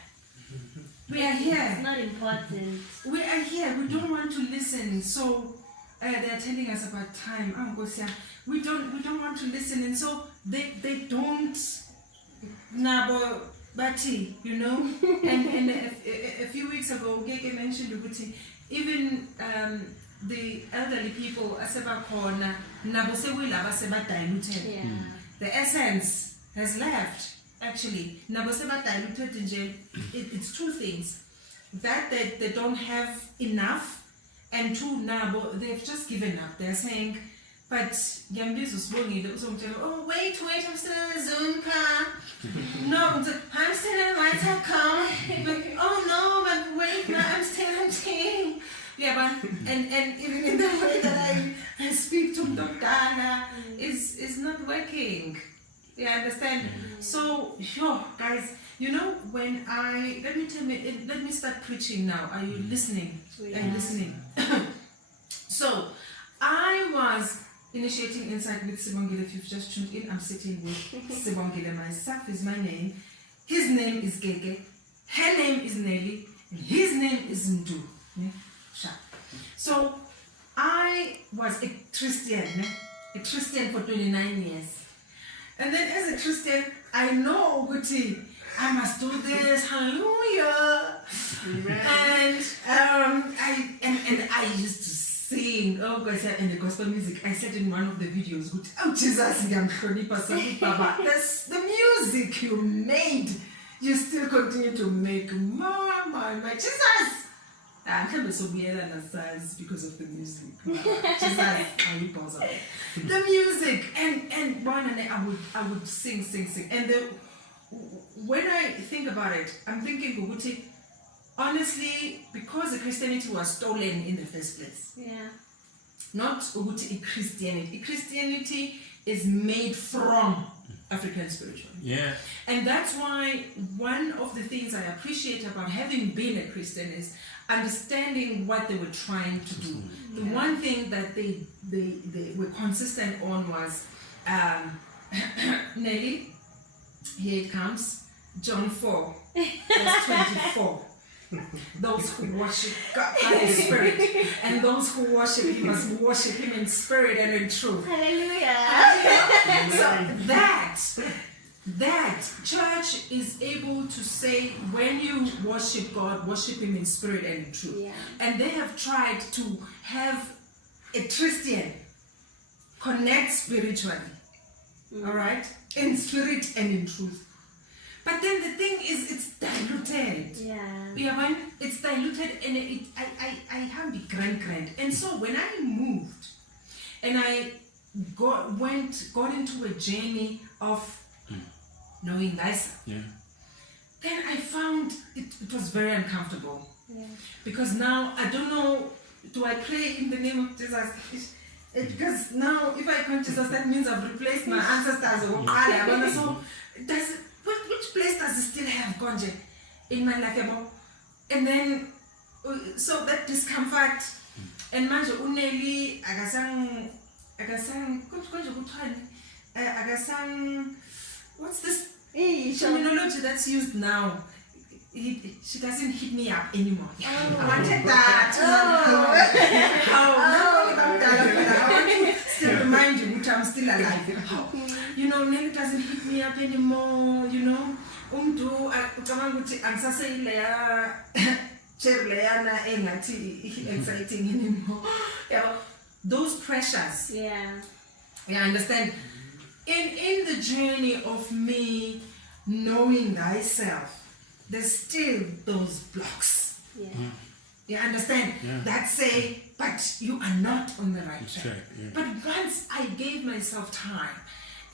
We are here. It's not important. We are here. We don't want to listen. So they're telling us about time. We don't want to listen, and so they don't nabo bati, you know. and a few weeks ago, Keke mentioned Uguti, even the elderly people aseba khona nabo sewila baseba diluted. The essence has left. Actually, nabo seba diluted in jail. It's two things: that they don't have enough, and two, nabo they've just given up. They're saying, but Yambizu Sibongile, oh wait, I'm still in the Zoom car. No, I'm still in my car. Oh no, but wait, I'm still. Yeah, but and even in the way that I speak to Dr. is not working. You understand? So, guys, you know, when let me start preaching now. Are you listening? Are you listening? So, I was initiating Insight with Sibongile. If you've just tuned in, I'm sitting with Sibongile. Myself is my name. His name is Keke. Her name is Nelly. And his name is Mdu. Yeah? So, I was a Christian for 29 years. And then as a Christian, I know, Guti, I must do this, hallelujah. And I used to sing, oh God, and the gospel music. I said in one of the videos, oh Jesus, the music you made, you still continue to make. My Jesus. I'm so weird and because of the music. The music and one, and I would sing. And when I think about it, I'm thinking, Guguti, honestly, because the Christianity was stolen in the first place. Not Guguti Christianity. Christianity is made from African spirituality. And that's why one of the things I appreciate about having been a Christian is understanding what they were trying to do. The one thing that they were consistent on was Nelly, here it comes, John 4, verse 24. Those who worship God in spirit, and those who worship Him must worship Him in spirit and in truth. Hallelujah. So that church is able to say, when you worship God, worship Him in spirit and in truth. And they have tried to have a Christian connect spiritually, all right, in spirit and in truth. But then the thing is, it's diluted. It's diluted, and I have the grand. And so when I moved, and I got into a journey of knowing thyself, then I found it was very uncomfortable. Because now I don't know, do I pray in the name of Jesus? Because now, if I consciousness, that means I've replaced my ancestors. So, which place does it still have konje in my life? And then, so that discomfort, and manje uneli what's this terminology that's used now? She doesn't hit me up anymore. I wanted that. I want to still remind you that I'm still alive. You know, Nelly doesn't hit me up anymore. You know, exciting anymore. Those pressures. Yeah. Yeah, understand. In the journey of me knowing thyself, there's still those blocks. Yeah. You understand? Yeah. That say, but you are not on the right track. Yeah. But once I gave myself time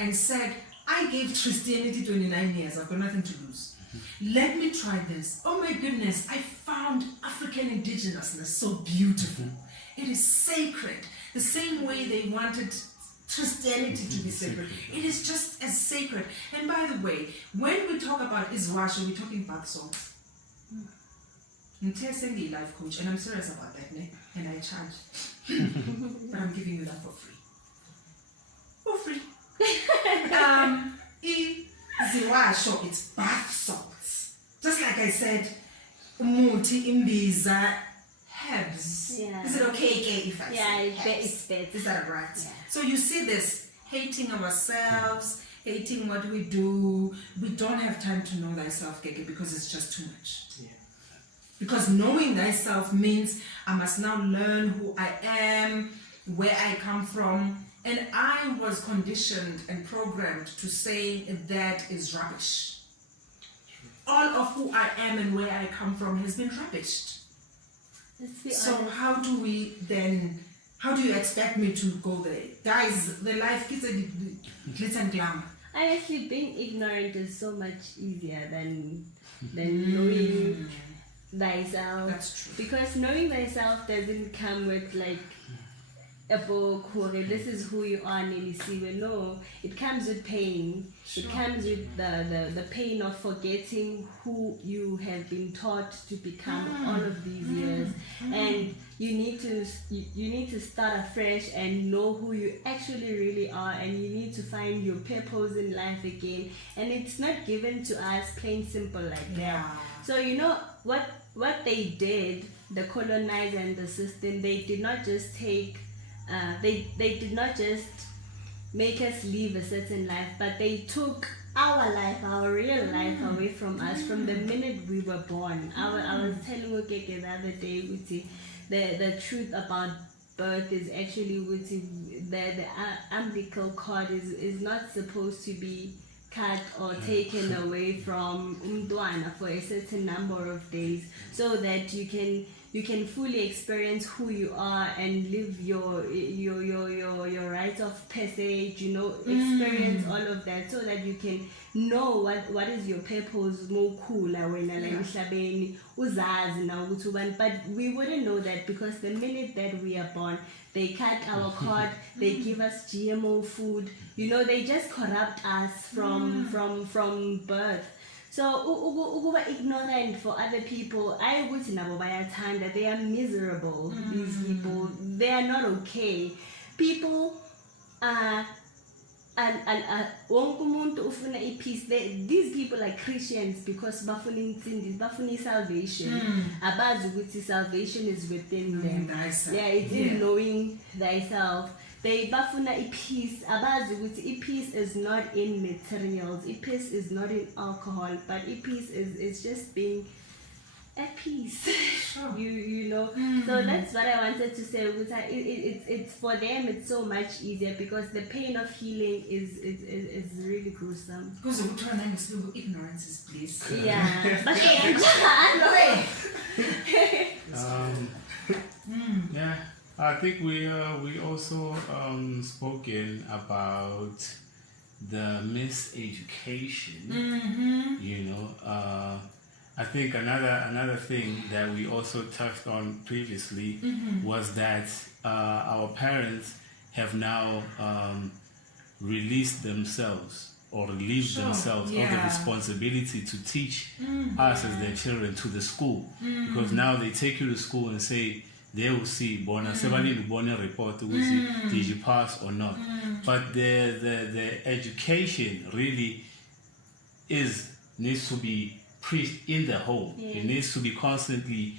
and said, I gave Christianity 29 years, I've got nothing to lose. Let me try this. Oh my goodness, I found African indigenousness so beautiful. It is sacred. The same way they wanted Christianity to be sacred. It is just as sacred. And by the way, when we talk about Izwasha, we're talking bath salts. I'm a life coach, and I'm serious about that, and I charge. But I'm giving you that for free. For free. Izwasha, it's bath salts. Just like I said, umuti, imbiza, herbs. Yeah. Is it okay if I say herbs? It's better. Is that right? Yeah. So you see this, hating ourselves, hating what we do. We don't have time to know thyself, Keke, because it's just too much. Yeah. Because knowing thyself means I must now learn who I am, where I come from. And I was conditioned and programmed to say that is rubbish. All of who I am and where I come from has been rubbished. Let's be So honest. how do you expect me to go there? Guys, the life gets a glitz and glamour. Honestly, being ignorant is so much easier than knowing thyself. That's true. Because knowing thyself doesn't come with like a book or this is who you are, Nelisiwe. No, it comes with pain. Sure. It comes with the pain of forgetting who you have been taught to become all of these years, and you need to start afresh and know who you actually really are, and you need to find your purpose in life again. And it's not given to us plain simple like that. Yeah. So you know what they did, the colonizer and the system, they did not just take they did not just make us live a certain life, but they took our life, our real life away from us from the minute we were born. I was telling Keke the other day, the truth about birth is actually the umbilical cord is not supposed to be cut or taken away from umntwana for a certain number of days, so that you can fully experience who you are and live your rites of passage, experience all of that, so that you can know what is your purpose. But we wouldn't know that, because the minute that we are born, they cut our cord, they give us GMO food, they just corrupt us from birth. So ukuba ignorant for other people, I would nabo bayathanda that they are miserable. These people, they are not okay. People wonke umuntu ufuna peace. These people are Christians because bafuna insindi, bafuna salvation. Abazi ukuthi salvation is within them. Yeah, it's in knowing thyself. They bafuna peace. Abazi ukuthi peace is not in materials. Peace is not in alcohol, but peace is just being at peace. Sure. So that's what I wanted to say. It's for them. It's so much easier because the pain of healing is really gruesome. Because we're trying to understand ignorance is bliss. Yeah. But yeah, I think we also spoken about the miseducation. I think another thing that we also touched on previously was that our parents have now released themselves or relieved Sure, themselves of the yeah. responsibility to teach us as their children to the school. Because now they take you to school and say, they will see, bona report, did you pass or not? But the education really needs to be preached in the home. It needs to be constantly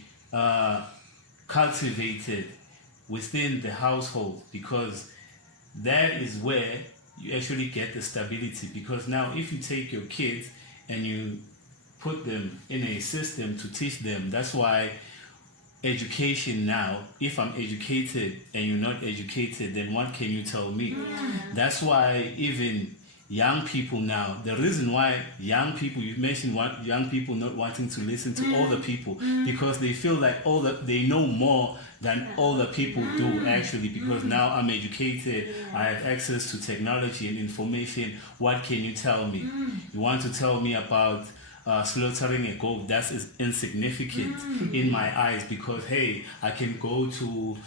cultivated within the household, because that is where you actually get the stability. Because now if you take your kids and you put them in a system to teach them, that's why education now, if I'm educated and you're not educated, then what can you tell me? That's why even young people now, the reason why young people, you mentioned young people not wanting to listen to older people, because they feel like they know more than older people do actually, because now I'm educated, I have access to technology and information. What can you tell me? You want to tell me about slaughtering a goat? That's insignificant in my eyes, because hey, I can go to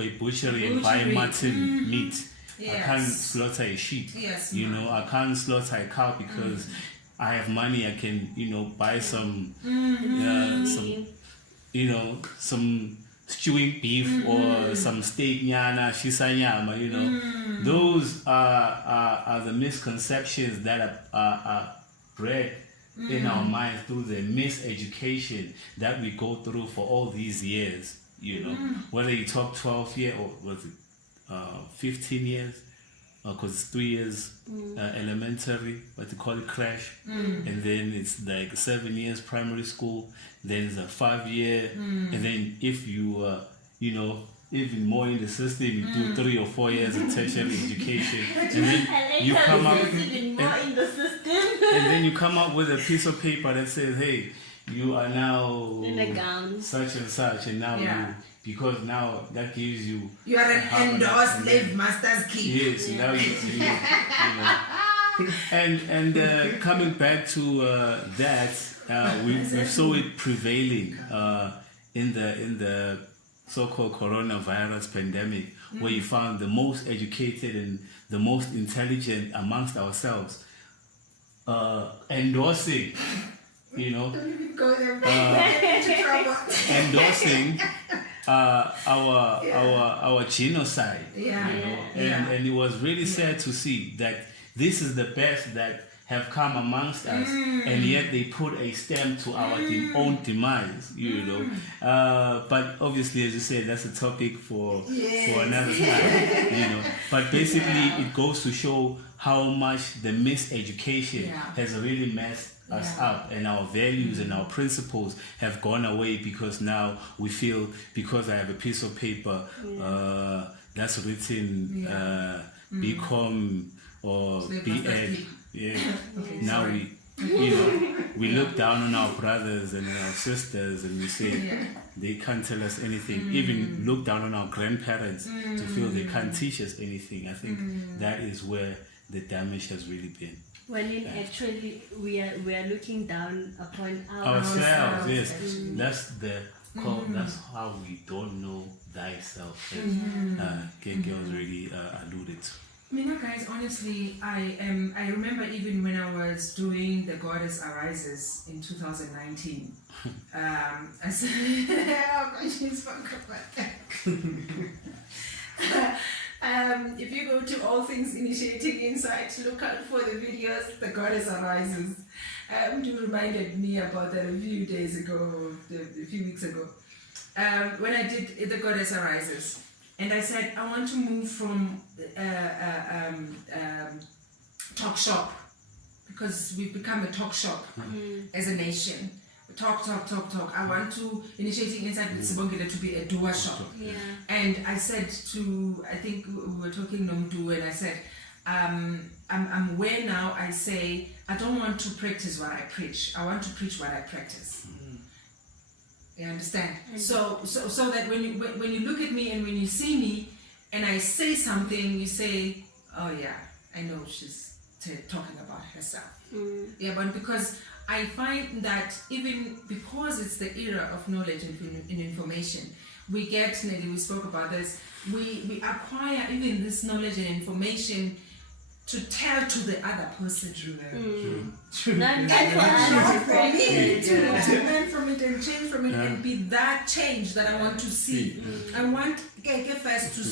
a butchery and buy mutton meat. Yes. I can't slaughter a sheep. Yes, you know, I can't slaughter a cow because I have money. I can, buy some stewing beef or some steak nyana, shisanyama, Those are the misconceptions that are bred in our minds through the miseducation that we go through for all these years, whether you talk 12 years or was it 15 years, because it's 3 years elementary, what they call it crash, and then it's like 7 years primary school, then it's a 5 year, and then if you even more in the system, you do 3 or 4 years of tertiary education, and then you come up even more in the system. and then you come up with a piece of paper that says, hey, you are now in a gown, such and such, and now because now that gives you are an endorsed slave master's key. Yes, now you and coming back to that, we saw it prevailing in the so-called coronavirus pandemic, where you found the most educated and the most intelligent amongst ourselves endorsing, endorsing our genocide, and it was really sad to see that this is the best that have come amongst us, and yet they put a stamp to our own demise, but obviously, as you said, that's a topic for another time, but basically it goes to show how much the miseducation has really messed us up, and our values and our principles have gone away, because now we feel, because I have a piece of paper that's written BCom or BEd, now we look down on our brothers and our sisters, and we say they can't tell us anything, even look down on our grandparents to feel they can't teach us anything. I think that is where the damage has really been. When in actually we are looking down upon ourselves. Yes, that's the call. That's how we don't know thyself. Keke was really alluded to. Guys, honestly, I remember even when I was doing The Goddess Arises in 2019. I said, oh gosh, she spoke about that. If you go to All Things Initiating Insight, look out for the videos, The Goddess Arises. You reminded me about that a few days ago, a few weeks ago, when I did The Goddess Arises. And I said, I want to move from talk shop, because we've become a talk shop as a nation. Talk. I want to, Initiating Insight with Sibongile, to be a doer shop. And I said I think we were talking Mduduzi, and I said, I'm where now I say, I don't want to practice what I preach. I want to preach what I practice. You understand? So that when you look at me and when you see me and I say something, you say, oh yeah, I know she's talking about herself. Yeah, but because I find that even because it's the era of knowledge and information, we get, Nelly, we spoke about this, we acquire even this knowledge and information to tell to the other person. True that. Not And that for me different. to learn from it and change from it and be that change that I want to see. I want Keke first to.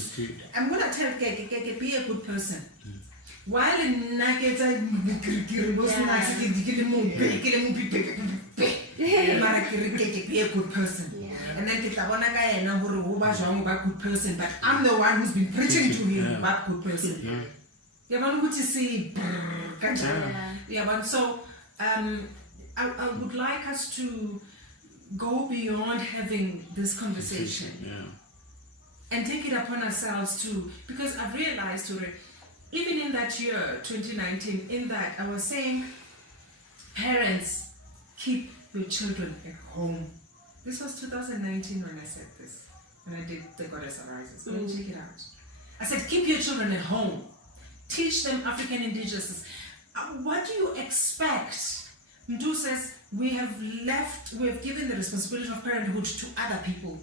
I'm gonna tell Keke, be a good person. While in Nagets, be a good person. And then kita bona ka yena hore ho ba jwang ba good person, but I'm the one who's been preaching to him about good person. Yeah, but what you see, yeah, but so I would like us to go beyond having this conversation and take it upon ourselves too, because I've realized, even in that year 2019, in that I was saying, parents, keep your children at home. This was 2019 when I said this, when I did The Goddess Arises. Go and check it out. I said, keep your children at home. Teach them African indigenous. What do you expect? Mdu says, we have given the responsibility of parenthood to other people.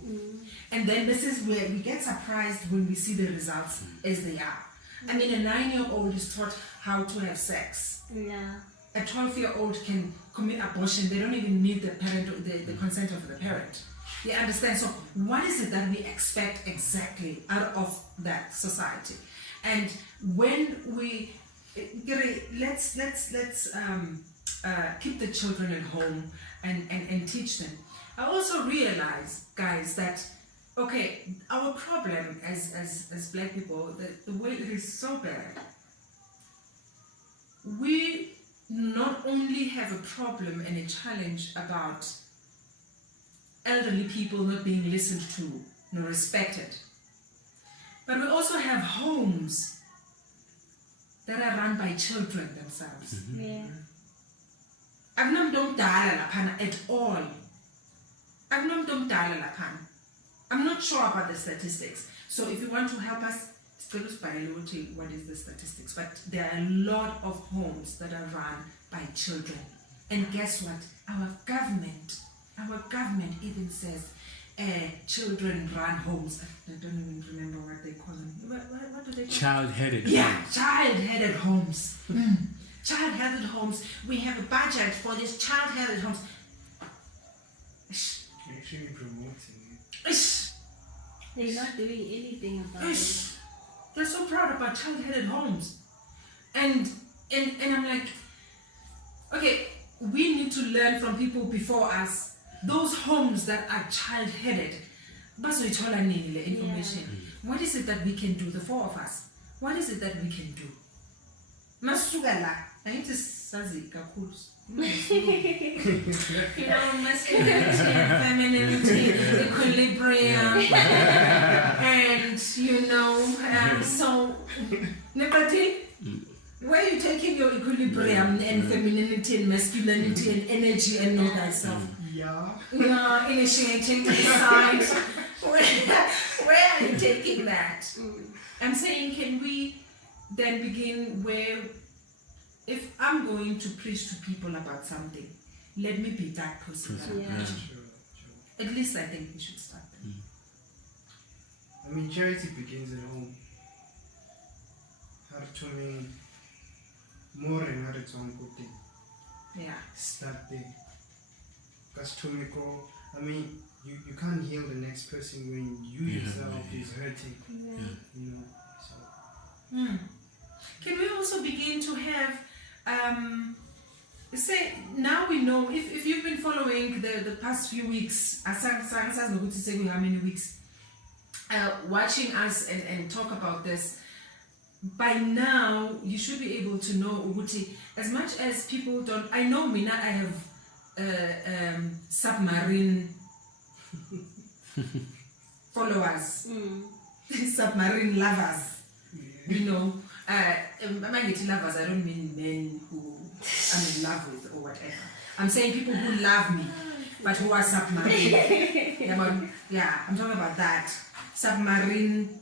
And then this is where we get surprised when we see the results as they are. I mean, a 9-year-old is taught how to have sex. A 12-year-old can commit abortion. They don't even need the consent of the parent. They understand. So what is it that we expect exactly out of that society? And when we let's keep the children at home and teach them. I also realize, guys, that okay, our problem as black people, the way it is so bad, we not only have a problem and a challenge about elderly people not being listened to nor respected, but we also have homes that are run by children themselves. At all. I'm not sure about the statistics. So if you want to help us, what is the statistics? But there are a lot of homes that are run by children. And guess what? Our government even says children run homes. I don't even remember what they call them. What do they call them? Child-headed homes. Yeah, child-headed homes. Child-headed homes. We have a budget for these child-headed homes. Actually promoting it. They're not doing anything about it. They're so proud about child-headed homes. And I'm like, okay, we need to learn from people before us. Those homes that are child-headed, information. What is it that we can do, the four of us? What is it that we can do? Masugala, I need to sazi kakus. Masculinity, femininity, equilibrium, and so Nepati, where are you taking your equilibrium and femininity and masculinity and energy and know thyself? Yeah, initiating to decide. Where are you taking that? I'm saying, can we then begin where, if I'm going to preach to people about something, let me be that person. At least I think we should start there. I mean, charity begins at home. Hartuming more and more its own good thing. Yeah. Start there. Because I mean, you can't heal the next person when you yourself is hurting. You know. So. Can we also begin to have say, now we know, if you've been following the past few weeks, how many weeks, watching us and talk about this, by now you should be able to know Uguti, as much as people don't. I know Mina, I have submarine followers, submarine lovers, you know. Lovers, I don't mean men who I'm in love with or whatever. I'm saying people who love me, but who are submarine. I'm talking about that. Submarine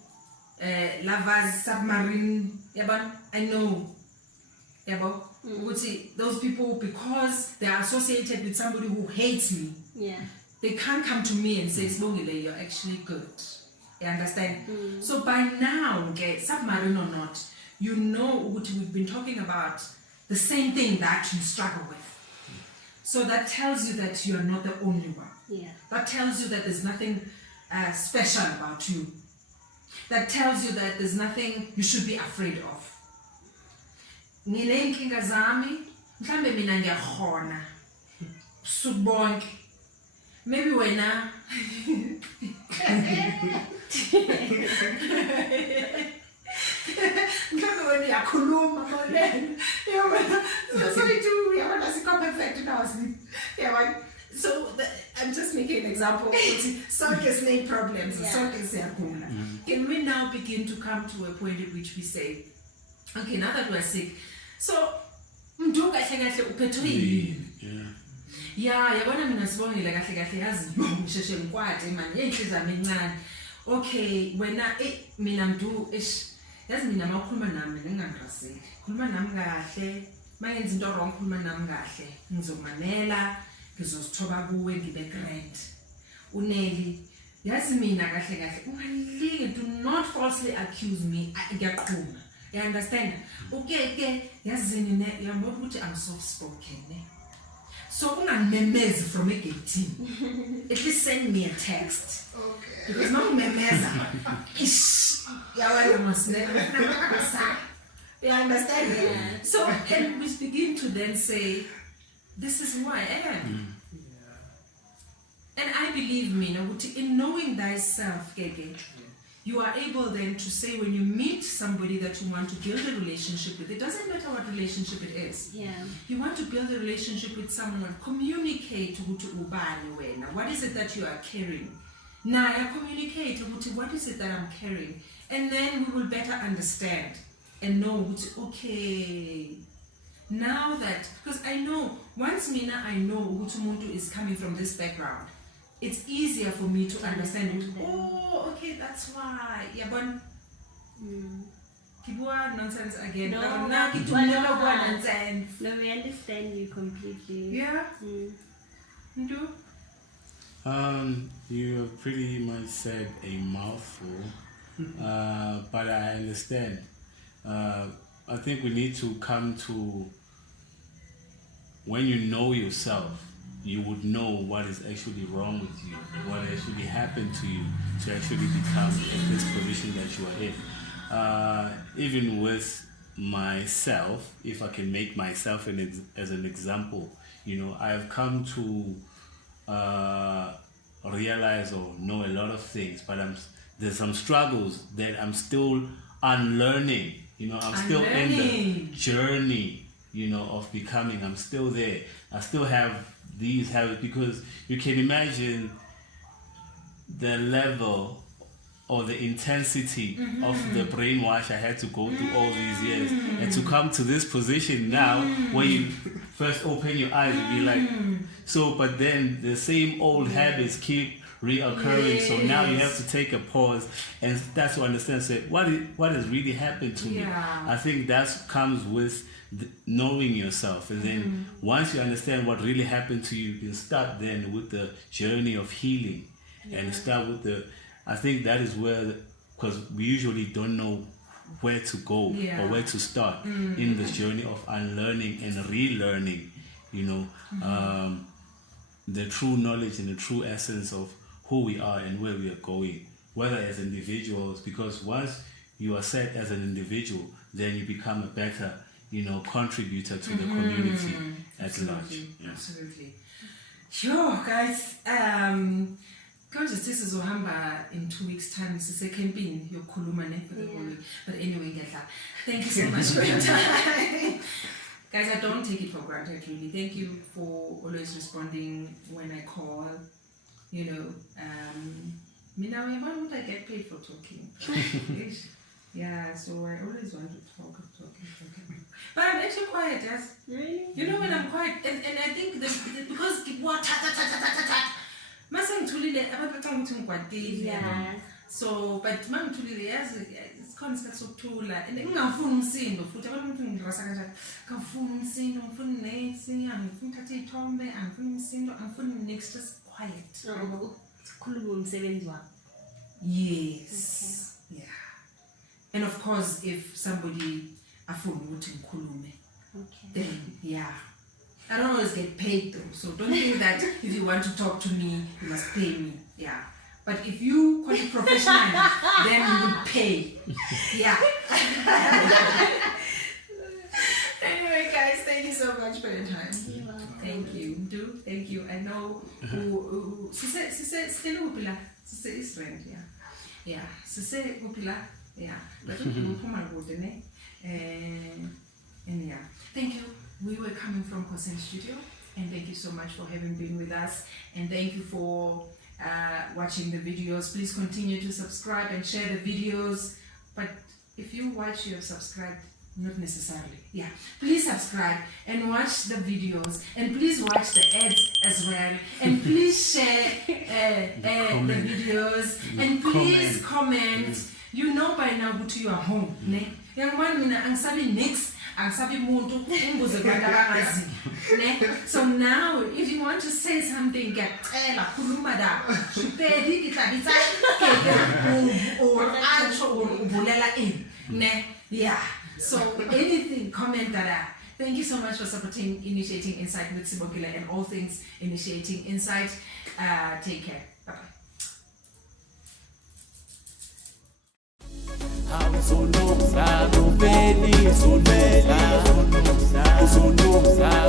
lovers, submarine. I know. Those people, because they are associated with somebody who hates me, they can't come to me and say, Sibongile, you're actually good. You understand? So by now, okay, submarine or not, you know what we've been talking about, the same thing that you struggle with. So that tells you that you are not the only one. Yeah. That tells you that there's nothing special about you. That tells you that there's nothing you should be afraid of. Nginenkinga zami, mhlambe mina ngiyakhona. Subonke. Maybe wena mhlambe wena uyakhuluma moleni. Sorry to yabona sikho perfect in our sleep. Yeah, so I'm just making an example. Sonke snake problems. Sonke siyagula. Can we now begin to come to a point at which we say, okay, now that we're sick, so mntu kahle kahle uphethwe yini? Yeah, yabona mina Sibongile kahle kahle yazi ngisheshe ngikwade manje enhliziyo yami encane. Okay, wena mina mntu yazi mina makhuluma nami ngingangiraseki. Khuluma nami kahle, mangenza into wrong khuluma nami kahle. Ngizomamela, ngizosithoba kuwe ngibe grand. Uneli, yazi mina kahle kahle ungalinge, do not falsely accuse me. Ngiyaqhuma. You understand? Okay, yazi nina yabona ukuthi I'm soft spoken, ne? So ungangimemezi from a gate. At least send me a text. Okay. Because no memeza. You understand? Yeah. So and we begin to then say, this is who I am. And I believe me, in knowing thyself, Keke, you are able then to say when you meet somebody that you want to build a relationship with, it doesn't matter what relationship it is. Yeah. You want to build a relationship with someone, communicate what is it that you are carrying. Now I communicate what is it that I'm carrying. And then we will better understand and know, okay, now that, because I know, once Mina, I know Umuntu is coming from this background, it's easier for me to understand. Oh, okay, that's why. Yeah, but Kibua nonsense again. No, nonsense. No, we understand you completely. Yeah. You do? You have pretty much said a mouthful, but I understand. I think we need to come to, when you know yourself, you would know what is actually wrong with you, what actually happened to you to actually become in this position that you are in. Even with myself, if I can make myself as an example, I have come to realize or know a lot of things, but there's some struggles that I'm still unlearning. I'm still in the journey, of becoming. I'm still there. I still have these habits, because you can imagine the level or the intensity of the brainwash I had to go through all these years, and to come to this position now when you first open your eyes, you'll be like, but then the same old habits keep reoccurring. So now you have to take a pause and start to understand, what has really happened to me. I think that comes with knowing yourself, and then once you understand what really happened to you, you can start then with the journey of healing, and start with I think that is where, because we usually don't know where to go or where to start in this journey of unlearning and relearning, the true knowledge and the true essence of who we are and where we are going, whether as individuals, because once you are set as an individual, then you become a better contributor to the community at large. Absolutely. Sure, guys. Conscious this is Ohamba in 2 weeks' time. This is a campaign, your Kulumane for the whole week. But anyway, thank you so much for your time. Guys, I don't take it for granted, really. Thank you for always responding when I call. Why would I get paid for talking? Yeah, so I always want to talk. But I'm actually quiet, yes. Really? When I'm quiet, and I think because yeah. So, but it's constant so too like, and ngafuna umsindo futhi abantu ukuthi ngirasa kanjani, ngafuna umsindo, ngifuna next, ngifuna thatha ithombe, angifuna umsindo, angifuna next, just quiet. Oh, sikhuluma umsebenzi wakho. Yes. Yeah. And of course, if somebody afuna ukuthi ngikhulume, Okay. then yeah. I don't always get paid though, so don't think that if you want to talk to me, you must pay me. Yeah. But if you call it professionally, then you will pay. Yeah. Anyway, guys, thank you so much for your time. You're welcome. Thank you. Thank you. I know Sise upila. Sise is friend, yeah. Yeah. Sise upila. Yeah. That's what we come and ne. And yeah. Thank you. We were coming from Cossen Studio, and thank you so much for having been with us, and thank you for watching the videos. Please continue to subscribe and share the videos. But if you watch, you have subscribed. Not necessarily. Yeah. Please subscribe and watch the videos, and please watch the ads as well, and please share the videos, and please comment. You know by now go to your home, ne? Young man, mina angsabi next, angsabi muntu umbuze kwanda bangazi, ne? So now, if you want to say something, get khuluma da. Shupedi kitabisa keke or ansho or ubulela in, ne? Yeah. So anything, comment that. Thank you so much for supporting Initiating Insight with Sibongile and all things Initiating Insight. Take care. Bye-bye. Zono Zakho, Zono Zakho.